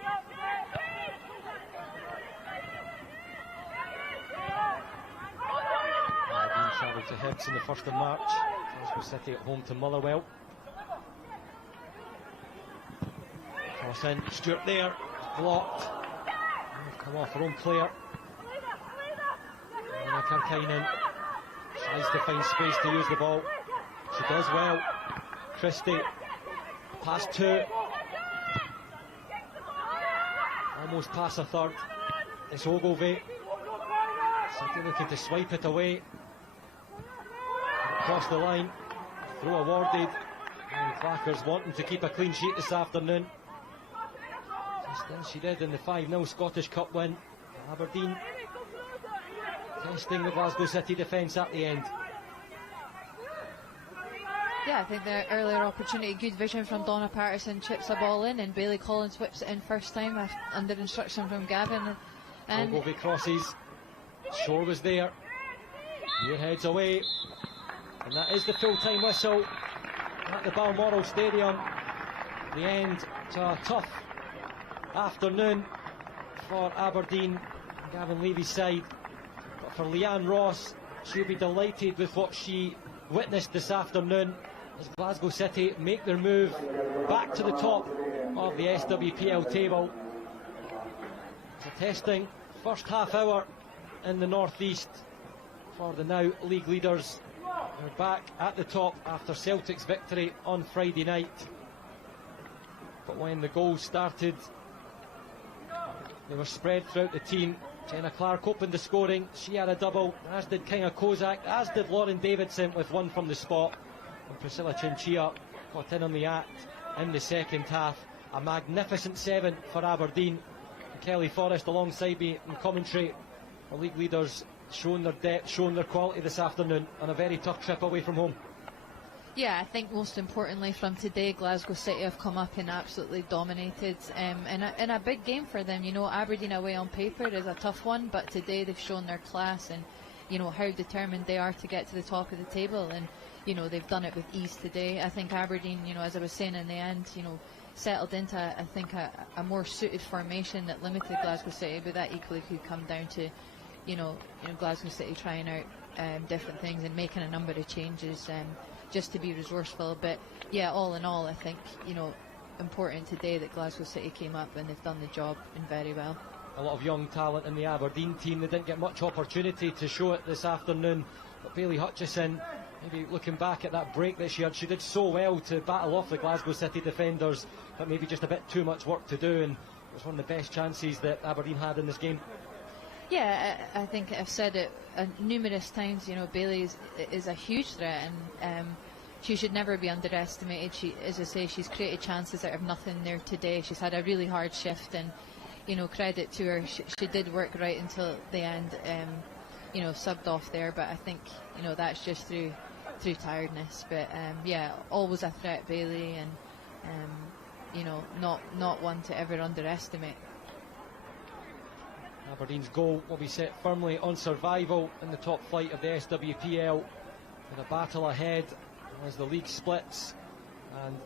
Travel to Hibs on the 1st of March. Glasgow City at home to Motherwell. Cross in, Stewart there, blocked. Come off her own player. Anna Karkainen tries to find space to use the ball. She does well. Christie, past two. Almost past a third. It's Ogilvie. City looking to swipe it away. Across the line, throw awarded, and Clackers wanting to keep a clean sheet this afternoon, just as she did in the 5-0 Scottish Cup win. Aberdeen testing the Glasgow City defence at the end. Yeah, I think the earlier opportunity, good vision from Donna Patterson, chips a ball in, and Bailey Collins whips it in first time under instruction from Gavin. And Ogilvie crosses, Shore was there, here heads away. And that is the full-time whistle at the Balmoral Stadium. The end to a tough afternoon for Aberdeen, Gavin Levy's side. But for Leanne Ross, she'll be delighted with what she witnessed this afternoon as Glasgow City make their move back to the top of the SWPL table. Contesting first half hour in the North East for the now league leaders. They're back at the top after Celtic's victory on Friday night. But when the goals started, they were spread throughout the team. Jenna Clark opened the scoring. She had a double, as did Kinga Kozak, as did Lauren Davidson with one from the spot. And Priscilla Chinchilla got in on the act in the second half. A magnificent 7 for Aberdeen. And Kelly Forrest alongside me in commentary. The league leaders showing their depth, showing their quality this afternoon on a very tough trip away from home. Yeah, I think most importantly from today, Glasgow City have come up and absolutely dominated in a big game for them. You know, Aberdeen away on paper is a tough one, but today they've shown their class and, you know, how determined they are to get to the top of the table, and, you know, they've done it with ease today. I think Aberdeen, you know, as I was saying in the end, you know, settled into, I think, a more suited formation that limited Glasgow City, but that equally could come down to you know, Glasgow City trying out different things and making a number of changes just to be resourceful. But yeah, all in all, I think, you know, important today that Glasgow City came up and they've done the job and very well. A lot of young talent in the Aberdeen team. They didn't get much opportunity to show it this afternoon. But Bailey Hutchison, maybe looking back at that break that she had, she did so well to battle off the Glasgow City defenders, but maybe just a bit too much work to do, and it was one of the best chances that Aberdeen had in this game. Yeah, I think I've said it numerous times, you know, Bailey is a huge threat, and she should never be underestimated. She, as I say, she's created chances out of nothing there today. She's had a really hard shift, and, you know, credit to her. She did work right until the end, you know, subbed off there, but I think, you know, that's just through tiredness. But yeah, always a threat, Bailey, and you know, not one to ever underestimate. Aberdeen's goal will be set firmly on survival in the top flight of the SWPL, with a battle ahead as the league splits and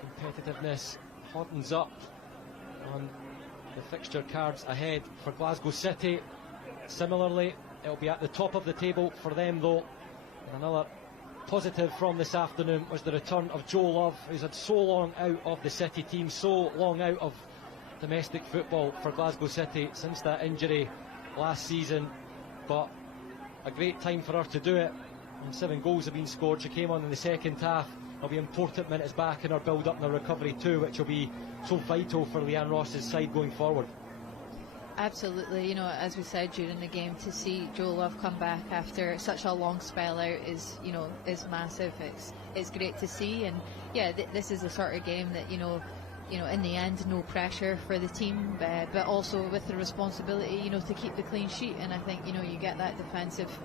competitiveness hotens up on the fixture cards ahead for Glasgow City. Similarly, it'll be at the top of the table for them though. And another positive from this afternoon was the return of Joe Love, who's had so long out of the City team, so long out of domestic football for Glasgow City since that injury last season, but a great time for her to do it. And 7 goals have been scored. She came on in the second half. There'll be important minutes back in her build-up and her recovery too, which will be so vital for Leanne Ross's side going forward. Absolutely, you know, as we said during the game, to see Joe Love come back after such a long spell out is, you know, is massive. It's great to see, and yeah, this is the sort of game that, you know, in the end, no pressure for the team, but also with the responsibility, you know, to keep the clean sheet. And I think, you know, you get that defensiveness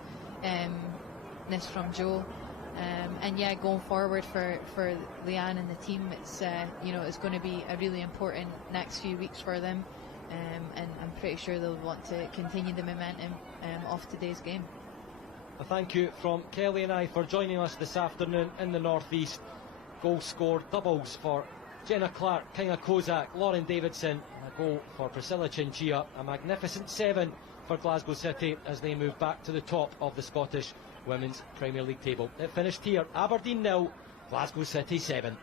from Joe. And yeah, going forward for Leanne and the team, it's you know, it's going to be a really important next few weeks for them, and I'm pretty sure they'll want to continue the momentum off today's game. A thank you from Kelly and I for joining us this afternoon in the North East. Goals scored, doubles for Jenna Clark, Kinga Kozak, Lauren Davidson, and a goal for Priscilla Chinchilla. A magnificent 7 for Glasgow City as they move back to the top of the Scottish Women's Premier League table. It finished here, Aberdeen 0, Glasgow City 7.